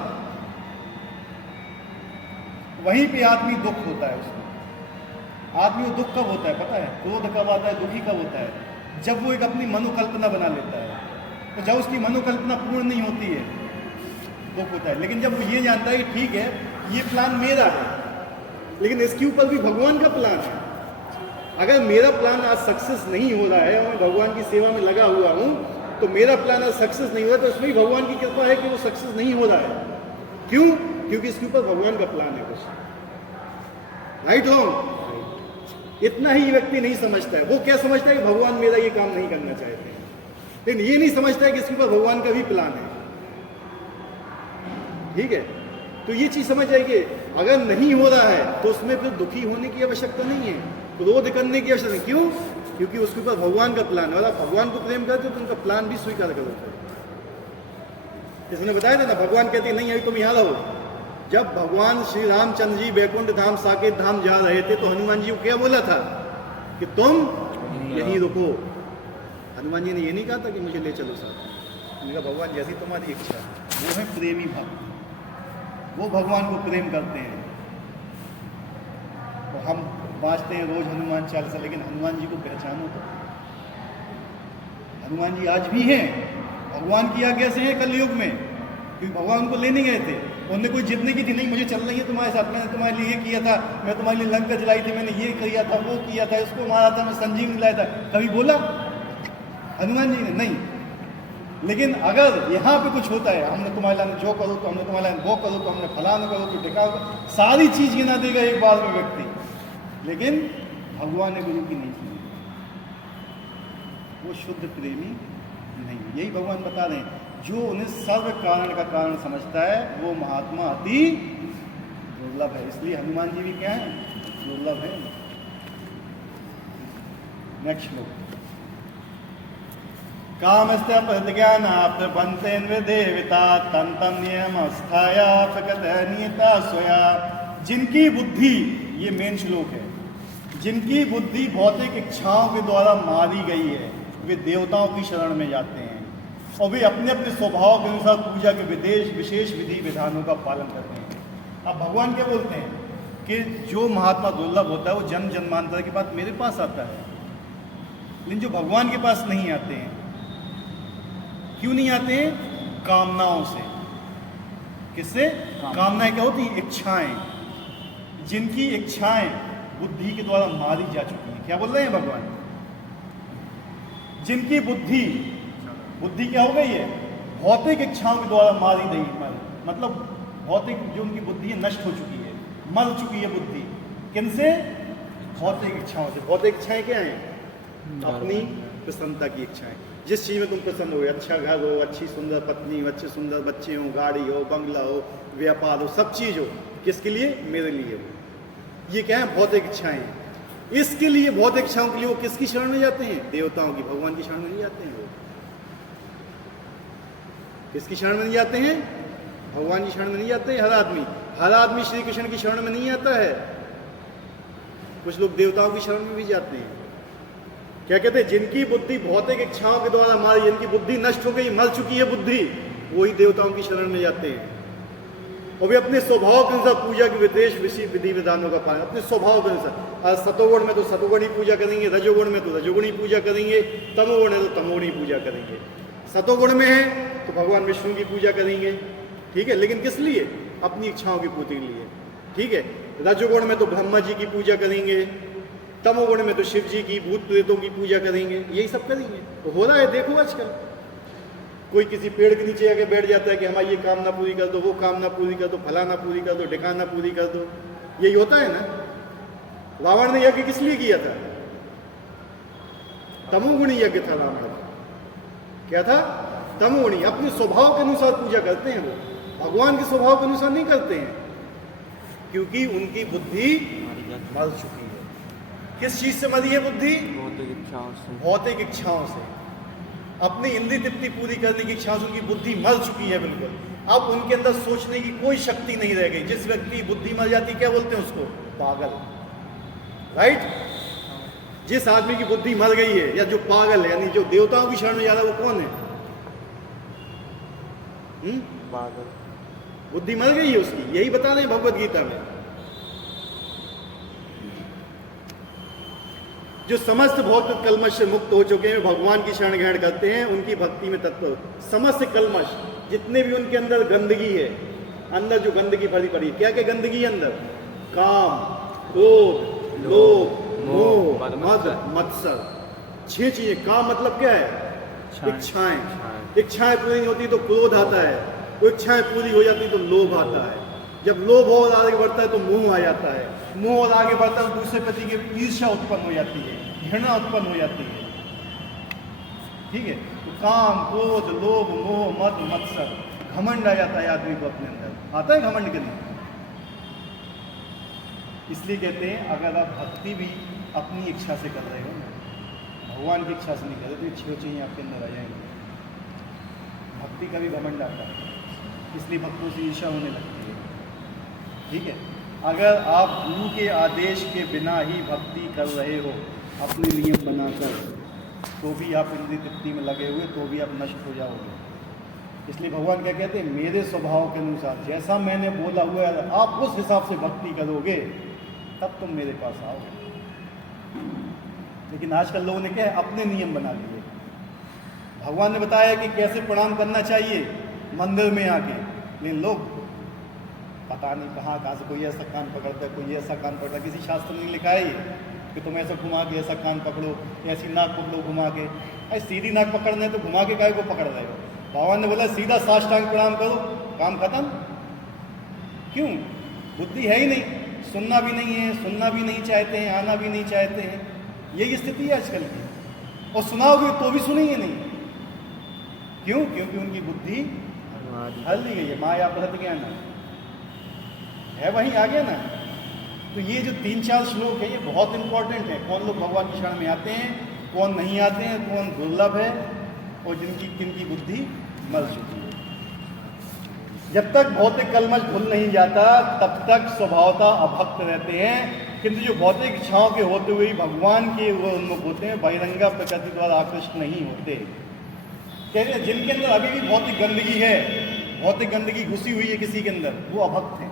वहीं पे आदमी दुख होता है उसको। आदमी को दुख कब होता है पता है? क्रोध कब आता है, दुखी कब होता है? जब वो एक अपनी मनोकल्पना बना लेता है, तो जब उसकी मनोकल्पना पूर्ण नहीं होती है दुख होता है। लेकिन जब वो ये जानता है कि ठीक है ये प्लान मेरा है, लेकिन इसके ऊपर भी भगवान का प्लान है, अगर मेरा प्लान आज सक्सेस नहीं हो रहा है और मैं भगवान की सेवा में लगा हुआ हूँ, तो मेरा प्लान आज सक्सेस नहीं हो रहा, तो इसमें भी भगवान की कृपा है कि वो सक्सेस नहीं हो रहा है। क्यों? क्योंकि इसके ऊपर भगवान का प्लान है कुछ। Right wrong? इतना ही व्यक्ति नहीं समझता है। वो क्या समझता है कि भगवान मेरा ये काम नहीं करना चाहते हैं, लेकिन ये नहीं समझता है कि इसके ऊपर भगवान का भी प्लान है। ठीक है, तो ये चीज समझ आएगी। अगर नहीं हो रहा है तो उसमें फिर दुखी होने की आवश्यकता नहीं है, क्रोध करने की आवश्यकता नहीं। क्यों? क्योंकि उसके ऊपर भगवान का प्लान है, और आप भगवान को प्रेम करते हो तो उनका प्लान भी स्वीकार करो। इसने बताया था ना, भगवान कहते नहीं अभी तुम यहाँ रहो। जब भगवान श्री रामचंद्र जी बैकुंठ धाम साकेत धाम जा रहे थे, तो हनुमान जी को क्या बोला था कि तुम यहीं रुको। हनुमान जी ने ये नहीं कहा था कि मुझे ले चलो साथ। उन्होंने कहा भगवान जैसी तुम्हारी इच्छा। वो है प्रेमी भक्त, वो भगवान को प्रेम करते हैं। तो हम बाँचते हैं रोज हनुमान चालीसा, लेकिन हनुमान जी को पहचानो तो। हनुमान जी आज भी हैं, भगवान की आज्ञा से हैं कलयुग में, क्योंकि भगवान को लेने गए थे। उन्होंने कोई जिद नहीं की थी, नहीं मुझे चल रही है तुम्हारे साथ, मैंने तुम्हारे लिए ये किया था, मैं तुम्हारे लिए लंका जलाई थी, मैंने ये किया था, वो किया था, इसको मारा था, मैं संजीवनी लाया था, कभी बोला हनुमान जी ने? नहीं। लेकिन अगर यहाँ पे कुछ होता है, हमने तुम्हारे लाने जो करो तो हमने तुम्हारे लाने वो करो तो हमने फलाना करो तो टिकाओ, सारी चीज गिना देगा एक बार में व्यक्ति, लेकिन भगवान ने गुरु की नहीं की, वो शुद्ध प्रेमी नहीं। यही भगवान बता रहे हैं, जो उन्हें सर्व कारण का कारण समझता है वो महात्मा अति दुर्लभ है। इसलिए हनुमान जी भी क्या है? दुर्लभ है। नेक्स्ट श्लोक। कामस्य प्रतिज्ञाना प्रबंधेन देवता तंतम नियम स्थाया प्रकटनीयता स्वया। जिनकी बुद्धि, ये मेन श्लोक है, जिनकी बुद्धि भौतिक इच्छाओं के द्वारा मारी गई है, वे देवताओं की शरण में जाते हैं और वे अपने अपने स्वभाव के अनुसार पूजा के विशेष विधि विधानों का पालन करते हैं। अब भगवान क्या बोलते हैं कि जो महात्मा दुर्लभ होता है वो जन्म जन्मांतर के बाद मेरे पास आता है, लेकिन जो भगवान के पास नहीं आते हैं, क्यों नहीं आते हैं? कामनाओं से। किससे? कामनाएं क्या होती हैं? इच्छाएं। जिनकी इच्छाएं बुद्धि के द्वारा मारी जा चुकी हैं। क्या बोल रहे हैं भगवान? जिनकी बुद्धि क्या हो गई है? भौतिक इच्छाओं के द्वारा मारी गई, मतलब भौतिक जो उनकी बुद्धि है नष्ट हो चुकी है, मर चुकी है बुद्धि। किनसे? भौतिक इच्छाओं से। भौतिक इच्छाएं क्या हैं? अपनी प्रसन्नता की इच्छाएं। जिस चीज में तुम प्रसन्न हो, अच्छा घर हो, अच्छी सुंदर पत्नी हो, अच्छे सुंदर बच्चे हो, गाड़ी हो, बंगला हो, व्यापार हो, सब चीज हो, किसके लिए? मेरे लिए। ये क्या है? भौतिक इच्छाएं। इसके लिए भौतिक इच्छाओं के लिए वो किसकी शरण में जाते हैं? देवताओं की, भगवान की शरण में नहीं जाते हैं वो। किसकी शरण में नहीं जाते हैं? भगवान की शरण में नहीं जाते हैं। हर आदमी श्री कृष्ण की शरण में नहीं आता है। कुछ लोग देवताओं की शरण में भी जाते हैं। क्या कहते हैं? जिनकी बुद्धि भौतिक इच्छाओं के द्वारा मारी, जिनकी बुद्धि नष्ट हो गई, मर चुकी है बुद्धि, वही देवताओं की शरण में जाते हैं। और वे अपने स्वभाव के अनुसार पूजा के विदेश विधि विधानों का पालन, अपने स्वभाव के अनुसार। सतोगुण में तो सतोगुण ही पूजा करेंगे, रजोगुण में तो रजोगुण ही पूजा करेंगे, तमोगुण है तो तमोगुण ही पूजा करेंगे। सतोगुण में है तो भगवान विष्णु की पूजा करेंगे, ठीक है, लेकिन किस लिए? अपनी इच्छाओं की पूर्ति के लिए, ठीक है। रजोगुण में तो ब्रह्मा जी की पूजा करेंगे, तमोगुण में तो शिव जी की, भूत प्रेतों की पूजा करेंगे, यही सब करेंगे। तो हो रहा है, देखो आजकल कोई किसी पेड़ के नीचे आके बैठ जाता है कि हमारी ये कामना पूरी कर दो, वो कामना पूरी कर दो, फलाना पूरी कर दो, ढिकाना पूरी कर दो। यही होता है ना। रावण ने यज्ञ किस लिए किया था? तमोगुणी यज्ञ था राम का। क्या था? तमोगुणी। अपने स्वभाव के अनुसार पूजा करते हैं वो, भगवान के स्वभाव के अनुसार नहीं करते हैं, क्योंकि उनकी बुद्धि मर चुकी है। किस चीज से मरी है बुद्धि? भौतिक इच्छाओं से। भौतिक इच्छाओं से, अपनी इंद्रिय तृप्ति पूरी करने की इच्छा से उनकी बुद्धि मर चुकी है बिल्कुल। अब उनके अंदर सोचने की कोई शक्ति नहीं रह गई। जिस व्यक्ति की बुद्धि मर जाती, क्या बोलते हैं उसको? पागल। राइट? जिस आदमी की बुद्धि मर गई है, या जो पागल है, यानी जो देवताओं की शरण में जा रहा है, वो कौन है? पागल। बुद्धि मर गई है उसकी, यही बता रहे हैं भगवत गीता में। जो समस्त भौतिक कलमश से मुक्त हो चुके हैं, भगवान की शरण ग्रहण करते हैं, उनकी भक्ति में तत्पर। समस्त कलमश, जितने भी उनके अंदर गंदगी है, अंदर जो गंदगी भरी पड़ी है, क्या क्या गंदगी है अंदर? काम, क्रोध, लोभ, मोह, मद, मत्सर। 6 चीजें। काम मतलब क्या है? इच्छाएं। इच्छाएं पूरी नहीं होती तो क्रोध आता है, वो इच्छाएं पूरी हो जाती तो लोभ आता है। जब लोभ और आगे बढ़ता है तो मोह आ जाता है, मोह और आगे बढ़ता है तो दूसरे प्रति की ईर्ष्या उत्पन्न हो जाती है, घृणा उत्पन्न हो जाती है, ठीक है। तो काम, क्रोध, लोभ, मोह, मद, मत्सर, घमंड आ जाता है आदमी को अपने अंदर। आता है घमंड के लिए? इसलिए कहते हैं अगर आप भक्ति भी अपनी इच्छा से कर रहे हो ना, भगवान की इच्छा से नहीं कर रहे, तो ये 6 चीजें आपके अंदर आ जाएंगी। भक्ति का भी घमंड आता है, इसलिए भक्तों से ईर्ष्या होने लगती है, ठीक है। अगर आप गुरु के आदेश के बिना ही भक्ति कर रहे हो, अपने नियम बनाकर, तो भी आप इंद्रिय तृप्ति में लगे हुए, तो भी आप नष्ट हो जाओगे। इसलिए भगवान क्या कहते हैं? मेरे स्वभाव के अनुसार जैसा मैंने बोला हुआ है, आप उस हिसाब से भक्ति करोगे, तब तुम मेरे पास आओगे। लेकिन आजकल लोगों ने क्या है? अपने नियम बना लिए। भगवान ने बताया कि कैसे प्रणाम करना चाहिए मंदिर में आके, लेकिन लोग पता नहीं कहाँ से कोई ऐसा कान पकड़ता है, कोई ऐसा कान पकड़ता है। किसी शास्त्र में नहीं लिखा है कि तुम ऐसा घुमा के ऐसा कान पकड़ो, ऐसी नाक पकड़ो घुमा के। अरे सीधी नाक पकड़ना है तो घुमा के काहे को पकड़ रहे हो? भगवान ने बोला सीधा साष्टांग प्रणाम करो, काम खत्म। क्यों? बुद्धि है ही नहीं, सुनना भी नहीं है, सुनना भी नहीं चाहते हैं, आना भी नहीं चाहते हैं। यही स्थिति है आजकल की। और सुनाओगे तो भी सुनेंगे नहीं। क्यों? क्योंकि उनकी बुद्धि हल नहीं गई है, माया अपहृत ज्ञान है वहीं आ गया ना। तो ये जो 3-4 श्लोक है, ये बहुत इंपॉर्टेंट है। कौन लोग भगवान की शरण में आते हैं, कौन नहीं आते हैं, कौन दुर्लभ है, और जिनकी बुद्धि मर चुकी है। जब तक भौतिक कलमश धुल नहीं जाता, तब तक स्वभावता अभक्त रहते हैं। किंतु जो भौतिक इच्छाओं के होते हुए भगवान के वो उन्मुख होते हैं, बहिरंगा प्रकृति द्वारा आकृष्ट नहीं होते। कह रहे हैं जिनके अंदर अभी भी भौतिक गंदगी है, भौतिक गंदगी घुसी हुई है किसी के अंदर, वो अभक्त हैं।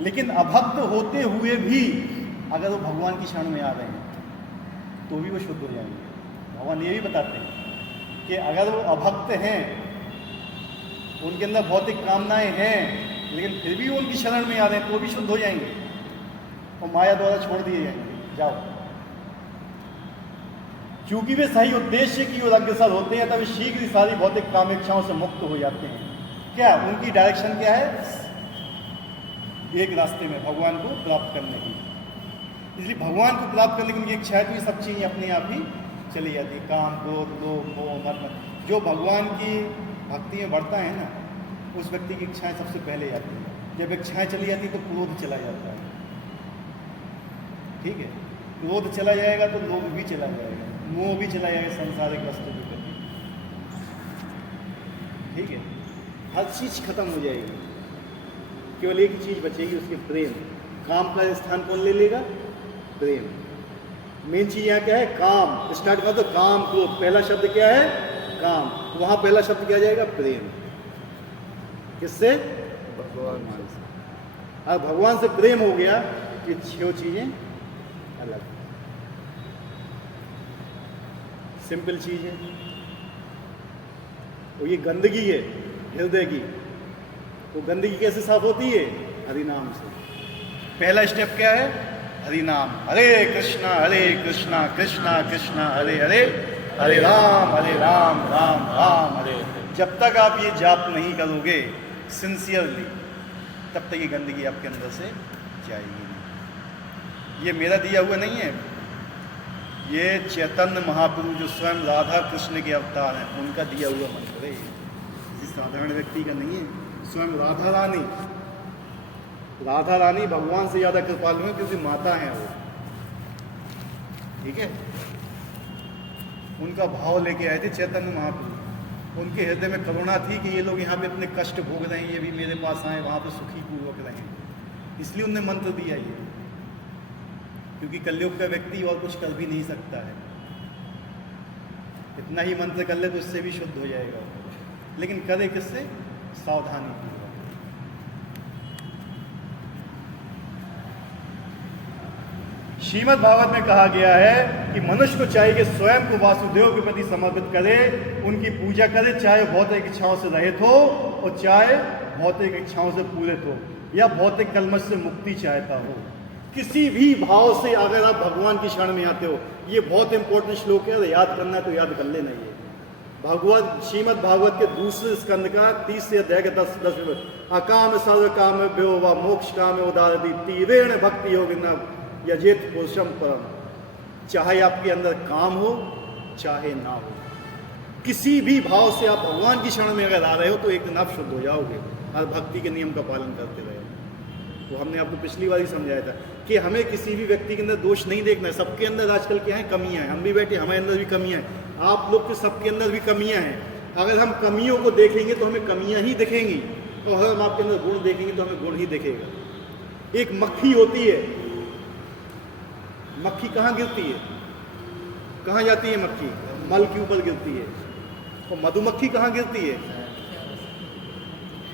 लेकिन अभक्त होते हुए भी अगर वो भगवान की शरण में आ रहे हैं, तो भी वो शुद्ध हो जाएंगे। भगवान ये भी बताते हैं कि अगर वो अभक्त हैं, उनके अंदर भौतिक कामनाएं हैं, लेकिन फिर भी वो उनकी शरण में आ रहे हैं, तो भी शुद्ध हो जाएंगे और माया द्वारा छोड़ दिए जाएंगे। जाओ, क्योंकि वे सही उद्देश्य की ओर अग्रसर होते हैं, तब शीघ्र ही सारी भौतिक कामेच्छाओं से मुक्त हो जाते हैं। क्या उनकी डायरेक्शन क्या है? एक रास्ते में भगवान को प्राप्त करने की। इसलिए भगवान को प्राप्त करने की उनकी इच्छा है, तो ये सब चीज़ें अपने आप ही चली जाती है। काम, क्रोध, लोभ, मोह, मद। जो भगवान की भक्ति में बढ़ता है ना, उस व्यक्ति की इच्छाएं सबसे पहले जाती हैं। जब इच्छाएं चली जाती है तो क्रोध चला जाता है, ठीक है। क्रोध चला जाएगा तो लोभ भी चला जाएगा, मोह भी चला जाएगा सांसारिक वस्तु के प्रति। ठीक है, हर चीज़ खत्म हो जाएगी, केवल एक ही चीज़ बचेगी, उसके प्रेम। काम का स्थान कौन ले लेगा? प्रेम। मेन चीज़ यहाँ क्या है? काम। स्टार्ट कर दो काम को, पहला शब्द क्या है? काम। वहाँ पहला शब्द क्या जाएगा? प्रेम। किससे? भगवान से। अब भगवान से प्रेम हो गया, ये छह चीज़ें अलग, सिंपल चीज़ है। वो ये गंदगी है हृदय की, वो गंदगी कैसे साफ होती है? हरि नाम से। पहला स्टेप क्या है? हरि नाम। हरे कृष्णा कृष्णा कृष्णा हरे हरे, हरे राम राम राम हरे। जब तक आप ये जाप नहीं करोगे सिंसियरली, तब तक ये गंदगी आपके अंदर से जाएगी नहीं। ये मेरा दिया हुआ नहीं है, ये चैतन्य महाप्रभु जो स्वयं राधा कृष्ण के अवतार हैं, उनका दिया हुआ मंत्र है। किसी साधारण व्यक्ति का नहीं है। स्वयं राधा रानी भगवान से ज़्यादा कृपालु हैं, क्योंकि माता हैं वो। ठीक है, उनका भाव लेके आए थे चैतन्य महाप्रभु। उनके हृदय में करुणा थी कि ये लोग यहाँ पे इतने कष्ट भोग रहे हैं, ये भी मेरे पास आए, वहाँ पे सुखी पूर्वक रहें। इसलिए उनने मंत्र दिया ये, क्योंकि कलयुग का व्यक्ति और कुछ कर भी नहीं सकता है। इतना ही मंत्र कर ले तो इससे भी शुद्ध हो जाएगा, लेकिन करे किससे? सावधानी पूर्वक। श्रीमद् भागवत में कहा गया है कि मनुष्य को चाहिए कि स्वयं को वासुदेव के प्रति समर्पित करे, उनकी पूजा करे, चाहे भौतिक इच्छाओं से रहित हो और चाहे भौतिक इच्छाओं से पूरित हो, या भौतिक कलमश से मुक्ति चाहता हो। किसी भी भाव से अगर आप भगवान की शरण में आते हो, ये बहुत इंपॉर्टेंट श्लोक है, याद करना है तो याद कर लेना। ये भागवत श्रीमद् भागवत के दूसरे स्कंद का 30 अध्याय के 10 अकाम सर्व काम व्यो व मोक्ष काम उदारती तीव्रेण भक्ति योगिना यजेत पुरुषम परम। चाहे आपके अंदर काम हो चाहे ना हो, किसी भी भाव से आप भगवान की शरण में अगर आ रहे हो तो एक दिन आप शुद्ध हो जाओगे, हर भक्ति के नियम का पालन करते रहे। तो हमने आपको पिछली बार ही समझाया था कि हमें किसी भी व्यक्ति के अंदर दोष नहीं देखना है। सबके अंदर आजकल क्या है? कमियां हैं। हम भी बैठे, हमारे अंदर भी कमियां हैं, आप लोग के सबके अंदर भी कमियां हैं। अगर हम कमियों को देखेंगे तो हमें कमियां ही दिखेंगी, और अगर हम आपके अंदर गुण देखेंगे तो हमें गुण ही दिखेगा। एक मक्खी होती है, मक्खी कहाँ गिरती है? कहाँ जाती है मक्खी? मल के ऊपर गिरती है। और मधुमक्खी कहाँ गिरती है?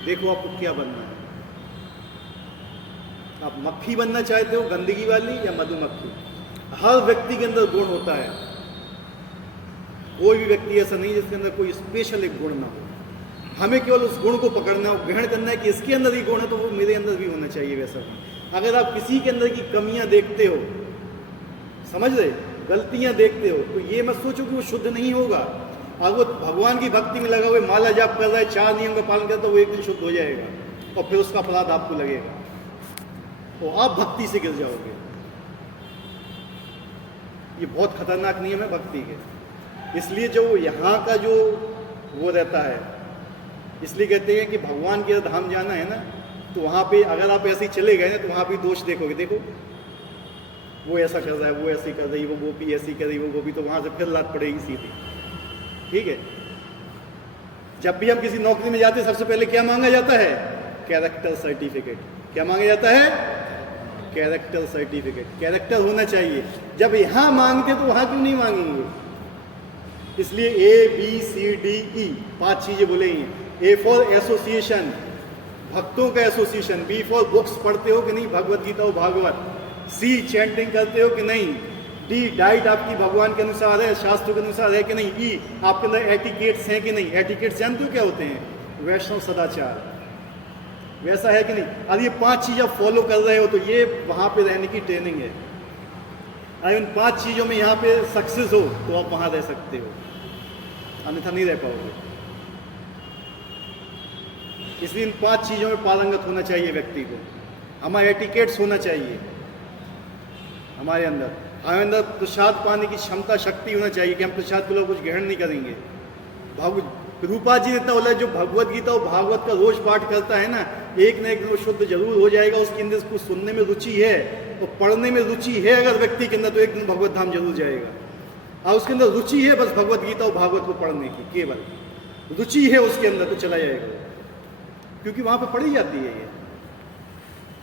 देखो आपको क्या बनना है। आप मक्खी बनना चाहते हो गंदगी वाली या मधुमक्खी? हर व्यक्ति के अंदर गुण होता है, कोई भी व्यक्ति ऐसा नहीं जिसके अंदर कोई स्पेशल एक गुण ना हो। हमें केवल उस गुण को पकड़ना हो, ग्रहण करना है कि इसके अंदर ही गुण है तो वो मेरे अंदर भी होना चाहिए वैसा गुण। अगर आप किसी के अंदर की कमियां देखते हो, समझ रहे, गलतियां देखते हो, तो ये मत सोचो कि वो शुद्ध नहीं होगा। अगर वो भगवान की भक्ति में लगा हुआ माला जाप कर रहा है, 4 नियम का पालन करता है, वो एक दिन शुद्ध हो जाएगा और फिर उसका अपराध आपको लगेगा और आप भक्ति से गिर जाओगे। ये बहुत खतरनाक नियम है भक्ति के। इसलिए जो यहाँ का जो वो रहता है, इसलिए कहते हैं कि भगवान के धाम जाना है ना, तो वहाँ पे अगर आप ऐसे ही चले गए ना तो वहाँ पे दोष देखोगे। देखो वो ऐसा कर रहा है, वो ऐसी कर रही, वो गोपी ऐसी कर रही, वो गोपी, तो वहाँ से फिर लात पड़ेगी सीधी। ठीक है, जब भी हम किसी नौकरी में जाते हैं सबसे पहले क्या मांगा जाता है? Character certificate. क्या मांगा जाता है? Character certificate. कैरेक्टर होना चाहिए। जब यहाँ मांगते तो वहाँ क्यों नहीं मांगेंगे? इसलिए ABCDE 5 चीजें बोलेंगे। A फॉर एसोसिएशन, भक्तों का एसोसिएशन। B फॉर बुक्स, पढ़ते हो कि नहीं भगवत गीता और भागवत। C चैंटिंग करते हो कि नहीं। D डाइट आपकी भगवान के अनुसार है, शास्त्रों के अनुसार है कि नहीं। E आपके अंदर एटिकेट्स हैं कि नहीं। एटिकेट्स जानते हो क्या होते हैं? वैष्णव सदाचार, वैसा है कि नहीं। अगर ये 5 चीज़ आप फॉलो कर रहे हो तो ये वहाँ पे रहने की ट्रेनिंग है। अगर इन 5 चीज़ों में यहाँ पे सक्सेस हो तो आप वहाँ रह सकते हो, अन्यथा नहीं रह पाओगे। इसलिए इन 5 चीज़ों में पारंगत होना चाहिए व्यक्ति को। हमारे एटिकेट्स होना चाहिए हमारे अंदर प्रसाद पाने की क्षमता, शक्ति होना चाहिए कि हम प्रसाद के लोग कुछ ग्रहण नहीं करेंगे। रूपा जी ने इतना बोला, जो भगवत गीता और भागवत का रोज पाठ करता है ना, एक न एक दिन वो शुद्ध जरूर हो जाएगा। उसके अंदर कुछ सुनने में रुचि है और पढ़ने में रुचि है अगर व्यक्ति के अंदर, तो एक दिन भगवत धाम जरूर जाएगा। और उसके अंदर रुचि है बस भगवत गीता और भागवत को पढ़ने की, केवल रुचि है उसके अंदर, तो चला जाएगा, क्योंकि वहाँ पे पढ़ी जाती है ये।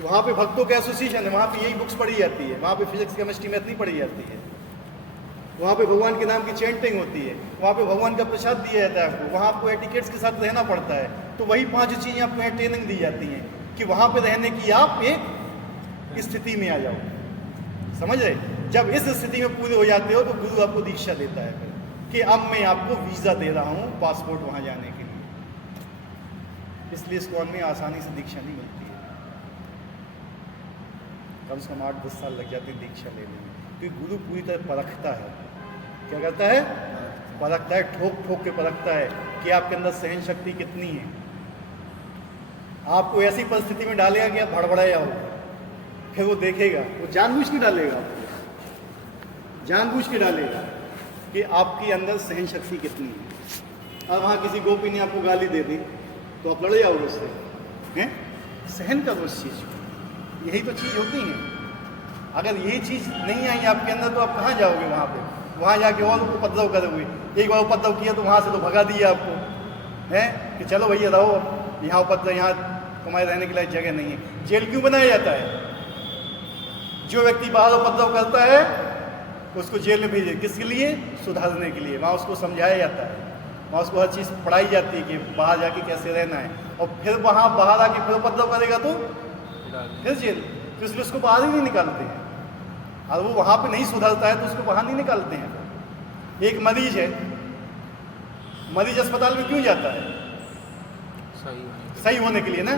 वहाँ पे भक्तों का एसोसिएशन है, वहाँ पे यही बुक्स पढ़ी जाती है, वहाँ पे फिजिक्स केमिस्ट्री मैथ नहीं पढ़ी जाती है। वहाँ पे भगवान के नाम की चैंटिंग होती है, वहाँ पे भगवान का प्रसाद दिया जाता है आपको, वहाँ आपको एटिकेट्स के साथ रहना पड़ता है। तो वही 5 चीज़ें आपको यहाँ ट्रेनिंग दी जाती हैं कि वहाँ पे रहने की आप एक स्थिति में आ जाओ। समझ रहे? जब इस स्थिति में पूरे हो जाते हो तो गुरु आपको दीक्षा देता है फिर कि अब मैं आपको वीज़ा दे रहा हूँ, पासपोर्ट वहाँ जाने के लिए। इसलिए इस्कॉन में आसानी से दीक्षा नहीं मिलती है, कम से कम 8-10 साल लग जाते हैं दीक्षा लेने में, क्योंकि गुरु पूरी तरह परखता है। क्या करता है? परखता है, ठोक ठोक के परखता है कि आपके अंदर सहन शक्ति कितनी है। आपको ऐसी परिस्थिति में डालेगा कि आप भड़बड़ा जाओ, फिर वो देखेगा, वो जानबूझ के डालेगा आपको, जानबूझ के डालेगा कि आपके अंदर सहन शक्ति कितनी है। अब वहाँ किसी गोपी ने आपको गाली दे दी तो आप लड़ जाओगे उससे, हैं? सहन करो उस चीज़ को, यही तो चीज़ होती है। अगर यही चीज़ नहीं आई आपके अंदर तो आप कहाँ जाओगे? वहाँ पे, वहाँ जाके और उपद्रव करोगे। एक बार उपद्रव किया तो वहाँ से तो भगा दिया आपको, हैं कि चलो भैया रहो, यहाँ उपद्रव, यहाँ तुम्हारे रहने के लिए जगह नहीं है। जेल क्यों बनाया जाता है? जो व्यक्ति बाहर उपद्रव करता है उसको जेल में भेजे, किसके लिए? सुधारने के लिए। वहाँ उसको समझाया जाता है, वहाँ उसको हर चीज़ पढ़ाई जाती है कि बाहर जाके कैसे रहना है। और फिर वहाँ बाहर आके फिर उपद्रव करेगा तो फिर जेल, तो इसलिए उसको बाहर ही नहीं निकालते हैं। और वो वहाँ पे नहीं सुधरता है तो उसको बाहर नहीं निकालते हैं। एक मरीज है, मरीज अस्पताल में क्यों जाता है? सही होने के लिए ना।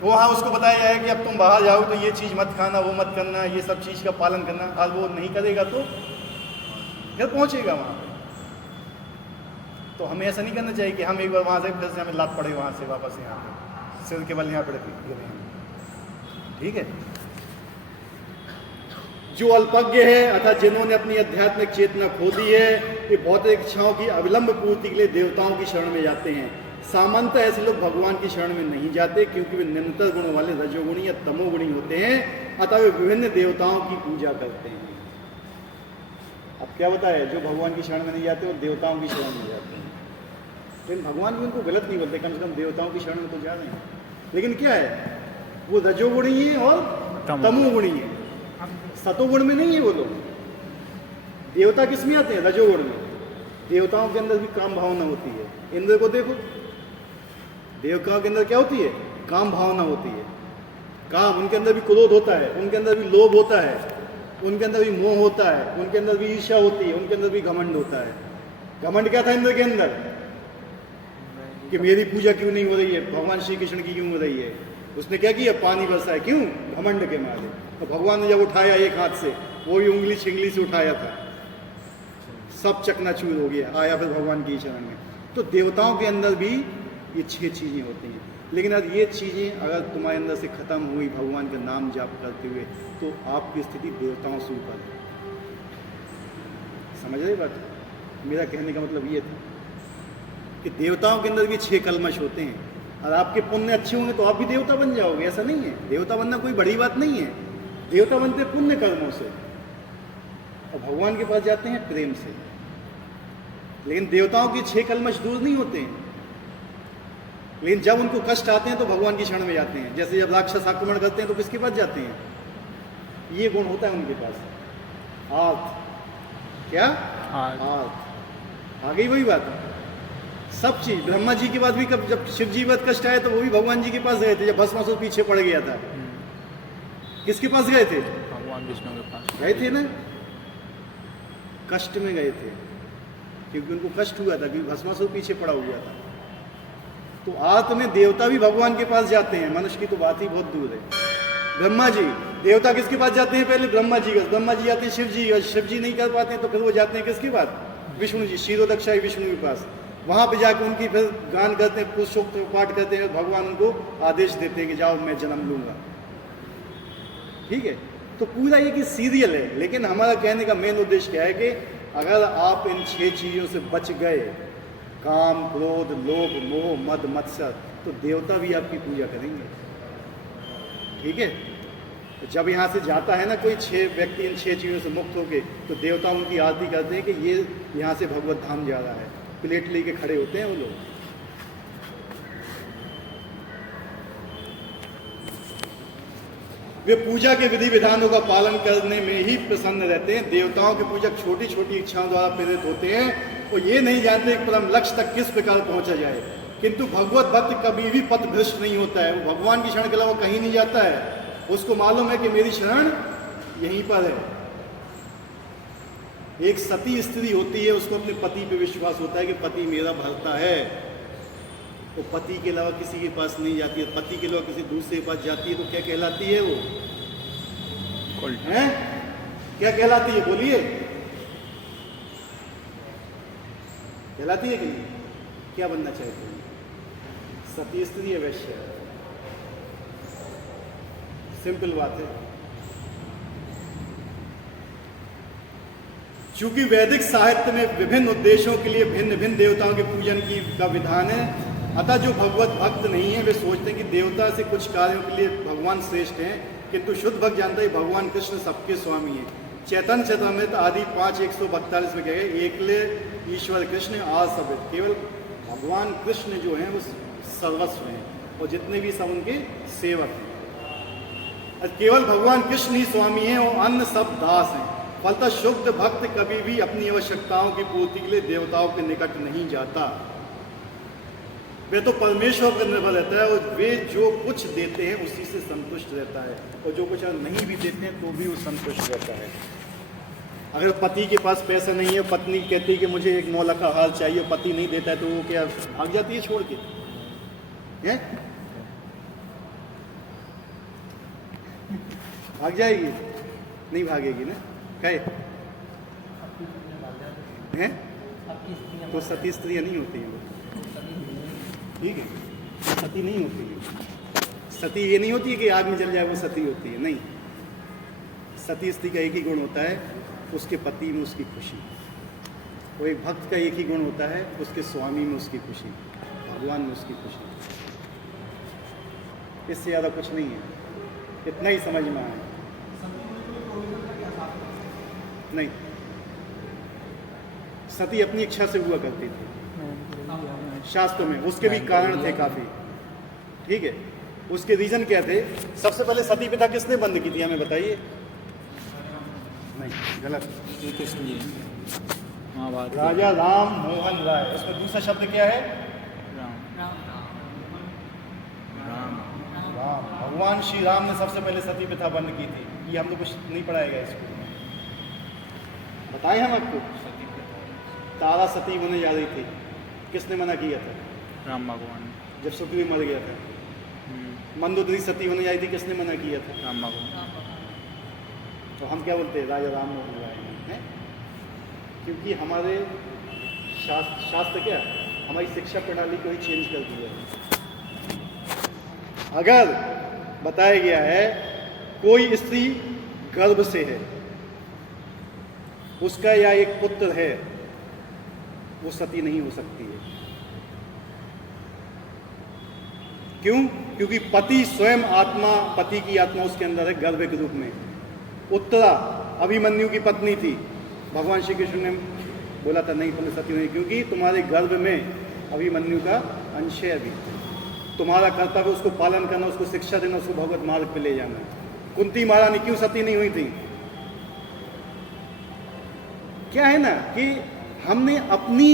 वो वहाँ उसको बताया जाए कि अब तुम बाहर जाओ तो ये चीज़ मत खाना, वो मत करना, ये सब चीज़ का पालन करना। और वो नहीं करेगा तो फिर पहुँचेगा वहाँ पे। तो हमें ऐसा नहीं करना चाहिए कि हम एक बार वहाँ से फिर से हमें लात पड़े वहाँ से वापस यहाँ पे, सिर के बल यहाँ पे गिरे। ठीक है? जो अल्पज्ञ है अर्थात जिन्होंने अपनी आध्यात्मिक चेतना खो दी है, ये भौतिक इच्छाओं की अविलंब पूर्ति के लिए देवताओं की शरण में जाते हैं। सामान्यतः ऐसे लोग भगवान की शरण में नहीं जाते, क्योंकि वे निम्नतर गुण वाले रजोगुणी या तमोगुणी होते हैं, अतः वे विभिन्न देवताओं की पूजा करते हैं। अब क्या होता है, जो भगवान की शरण में नहीं जाते वो देवताओं की शरण में जाते हैं। लेकिन भगवान भी उनको गलत नहीं बोलते, कम से कम देवताओं की शरण में तो जा रहे हैं। लेकिन क्या है, वो रजोगुणी है और तमोगुणी है, सतोगुण में नहीं है वो लोग। देवता किस में आते हैं? रजोगुण में। देवताओं के अंदर भी काम भावना होती है। इंद्र को देखो, देवताओं के अंदर क्या होती है? काम भावना होती है। काम, उनके अंदर भी क्रोध होता है, उनके अंदर भी लोभ होता है, उनके अंदर भी मोह होता है, उनके अंदर भी ईर्ष्या होती है, उनके अंदर भी घमंड होता है। घमंड क्या था इंद्र के अंदर? कि मेरी पूजा क्यों नहीं हो रही है, भगवान श्री कृष्ण की क्यों हो रही है? उसने क्या किया? पानी बरसाया। क्यों? घमंड के मारे। तो भगवान ने जब उठाया एक हाथ से, वो भी उंगली छिंगली से उठाया था, सब चकनाचूर हो गया, आया फिर भगवान की शरण में। तो देवताओं के अंदर भी ये 6 चीज़ें होती हैं। लेकिन अगर ये चीज़ें अगर तुम्हारे अंदर से खत्म हुई भगवान का नाम जाप करते हुए, तो आपकी स्थिति देवताओं से ऊपर है। समझ रहे बात? मेरा कहने का मतलब ये था कि देवताओं के अंदर भी 6 कलमश होते हैं, और आपके पुण्य अच्छे होंगे तो आप भी देवता बन जाओगे। ऐसा नहीं है, देवता बनना कोई बड़ी बात नहीं है। देवता बनते पुण्य कर्मों से, और भगवान के पास जाते हैं प्रेम से। लेकिन देवताओं के 6 कलमश दूर नहीं होते हैं। लेकिन जब उनको कष्ट आते हैं तो भगवान की शरण में जाते हैं। जैसे जब राक्षस आक्रमण करते हैं तो किसके पास जाते हैं? ये गुण होता है उनके पास, आर्थ। क्या? आर्थ। आ गई वही बात। सब चीज, ब्रह्मा जी के बाद भी कब, जब शिव जी पर कष्ट आया तो वो भी भगवान जी के पास गए थे। जब भस्मासुर पीछे पड़ गया था, किसके पास गए थे? भगवान विष्णु के पास गए थे ना, कष्ट में गए थे, क्योंकि उनको कष्ट हुआ था, क्योंकि भस्मासुर पीछे पड़ा हुआ था। तो आत्म में देवता भी भगवान के पास जाते हैं, मनुष्य की तो बात ही बहुत दूर है। ब्रह्मा जी, देवता किसके पास जाते हैं? पहले ब्रह्मा जी का, ब्रह्मा जी आते हैं शिव जी, और शिव जी नहीं कर पाते तो फिर वो जाते हैं किसके पास? विष्णु जी, क्षीरोदक्षाई विष्णु के पास। वहाँ पे जाकर उनकी फिर गान करते हैं, पुरुषोक्त पाठ करते हैं, भगवान उनको आदेश देते हैं कि जाओ मैं जन्म लूंगा। ठीक है? तो पूरा ये कि सीरियल है। लेकिन हमारा कहने का मेन उद्देश्य क्या है कि अगर आप इन 6 चीज़ों से बच गए, काम, क्रोध, लोभ, मोह, मद, मत्सर, तो देवता भी आपकी पूजा करेंगे। ठीक है, तो जब यहाँ से जाता है ना कोई 6 व्यक्ति इन 6 चीज़ों से मुक्त होके, तो देवता उनकी आरती करते हैं कि ये यहाँ से भगवत धाम जा रहा है। प्लेट लेके खड़े होते हैं वो लोग। वे पूजा के विधि विधानों का पालन करने में ही प्रसन्न रहते हैं। देवताओं के पूजक छोटी छोटी इच्छाओं द्वारा प्रेरित होते हैं और ये नहीं जानते कि परम लक्ष्य तक किस प्रकार पहुंचा जाए। किंतु भगवत भक्त कभी भी पथभ्रष्ट नहीं होता है। वो भगवान की शरण के अलावा कहीं नहीं जाता है। उसको मालूम है कि मेरी शरण यहीं पर है। एक सती स्त्री होती है, उसको अपने पति पे विश्वास होता है कि पति मेरा भरता है। वो पति के अलावा किसी के पास नहीं जाती है। पति के अलावा किसी दूसरे के पास जाती है तो क्या कहलाती है वो? हैं? क्या कहलाती है? बोलिए, कहलाती है कि नहीं? क्या बनना चाहते हैं? सती स्त्री है, वैश्य? सिंपल बात है। चूंकि वैदिक साहित्य में विभिन्न उद्देश्यों के लिए भिन्न भिन्न देवताओं के पूजन का विधान है, अतः जो भगवत भक्त नहीं है वे सोचते हैं कि देवता से कुछ कार्यों के लिए भगवान श्रेष्ठ हैं, किंतु शुद्ध भक्त जानता है भगवान कृष्ण सबके स्वामी हैं। चैतन्य चरितामृत आदि 5:142 में कहे, एकले ईश्वर कृष्ण आ सब, केवल भगवान कृष्ण जो हैं वो सर्वस्व हैं और जितने भी सब उनके सेवक हैं। केवल भगवान कृष्ण ही स्वामी हैं और अन्य सब दास हैं। फलतः शुद्ध भक्त कभी भी अपनी आवश्यकताओं की पूर्ति के लिए देवताओं के निकट नहीं जाता। वे तो परमेश्वर पर निर्भर रहता है और वे जो कुछ देते हैं उसी से संतुष्ट रहता है, और जो कुछ नहीं भी देते हैं तो भी वो संतुष्ट रहता है। अगर पति के पास पैसा नहीं है, पत्नी कहती है कि मुझे 1 9 लाख का हार चाहिए, पति नहीं देता है तो वो क्या भाग जाती है छोड़ के? है? भाग जाएगी? नहीं भागेगी ना। कहे हैं तो सती स्त्रियाँ नहीं होती हैं। ठीक है, सती नहीं होती है। सती ये नहीं होती है कि आग में जल जाए वो सती होती है, नहीं। सती स्त्री का एक ही गुण होता है, उसके पति में उसकी खुशी। वो एक भक्त का एक ही गुण होता है, उसके स्वामी में उसकी खुशी, भगवान में उसकी खुशी। इससे ज़्यादा कुछ नहीं है। इतना ही समझ में आए। नहीं, सती अपनी इच्छा से हुआ करती थी शास्त्रों में। उसके भी कारण थे काफी। ठीक है, उसके रीजन क्या थे? सबसे पहले सती प्रथा किसने बंद की थी, हमें बताइए। नहीं, गलत। राजा राम मोहन राय। उसमें दूसरा शब्द क्या है? राम। भगवान श्री राम ने सबसे पहले सती प्रथा बंद की थी। ये हम तो कुछ नहीं पढ़ाएगा इसको, बताएं हम आपको। तारा सती होने जा रही थी, किसने मना किया था? राम भगवान। जब सुग्रीव मर गया था। मंदोदरी सती होने आई थी, किसने मना किया था? राम भगवान। तो हम क्या बोलते हैं? राजा राम मोहन राय हैं। क्योंकि हमारे शास्त्र क्या, हमारी शिक्षा प्रणाली को ही चेंज कर दिया है। अगर बताया गया है कोई स्त्री गर्भ से है, उसका या एक पुत्र है, वो सती नहीं हो सकती है। क्यों? क्योंकि पति स्वयं आत्मा, पति की आत्मा उसके अंदर है गर्भ के रूप में। उत्तरा अभिमन्यु की पत्नी थी। भगवान श्री कृष्ण ने बोला था नहीं तुम सती नहीं, क्योंकि तुम्हारे गर्भ में अभिमन्यु का अंश है। अभी तुम्हारा कर्तव्य उसको पालन करना, उसको शिक्षा देना, उसको भगवत मार्ग पे ले जाना। कुंती महारानी क्यों सती नहीं हुई थी? क्या है ना कि हमने अपनी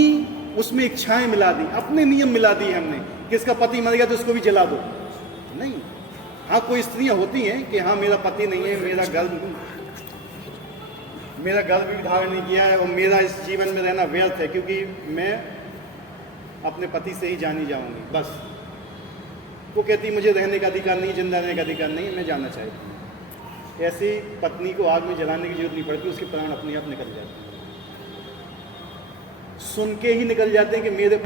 उसमें इच्छाएं मिला दी, अपने नियम मिला दिए हमने। किसका पति मर गया तो उसको भी जला दो? नहीं। हाँ, कोई स्त्रियां होती हैं कि हाँ मेरा पति नहीं है, मेरा गर्भ भी धारण नहीं किया है और मेरा इस जीवन में रहना व्यर्थ है, क्योंकि मैं अपने पति से ही जानी जाऊंगी, बस। वो कहती मुझे रहने का अधिकार नहीं, जिंदा रहने का अधिकार नहीं, मैं जानना चाहती हूँ। ऐसी पत्नी को आग में जलाने की जरूरत नहीं पड़ती, उसके प्राण अपने आप निकल जाते हैं। सुन के ही निकल जाते हैं कि मेरे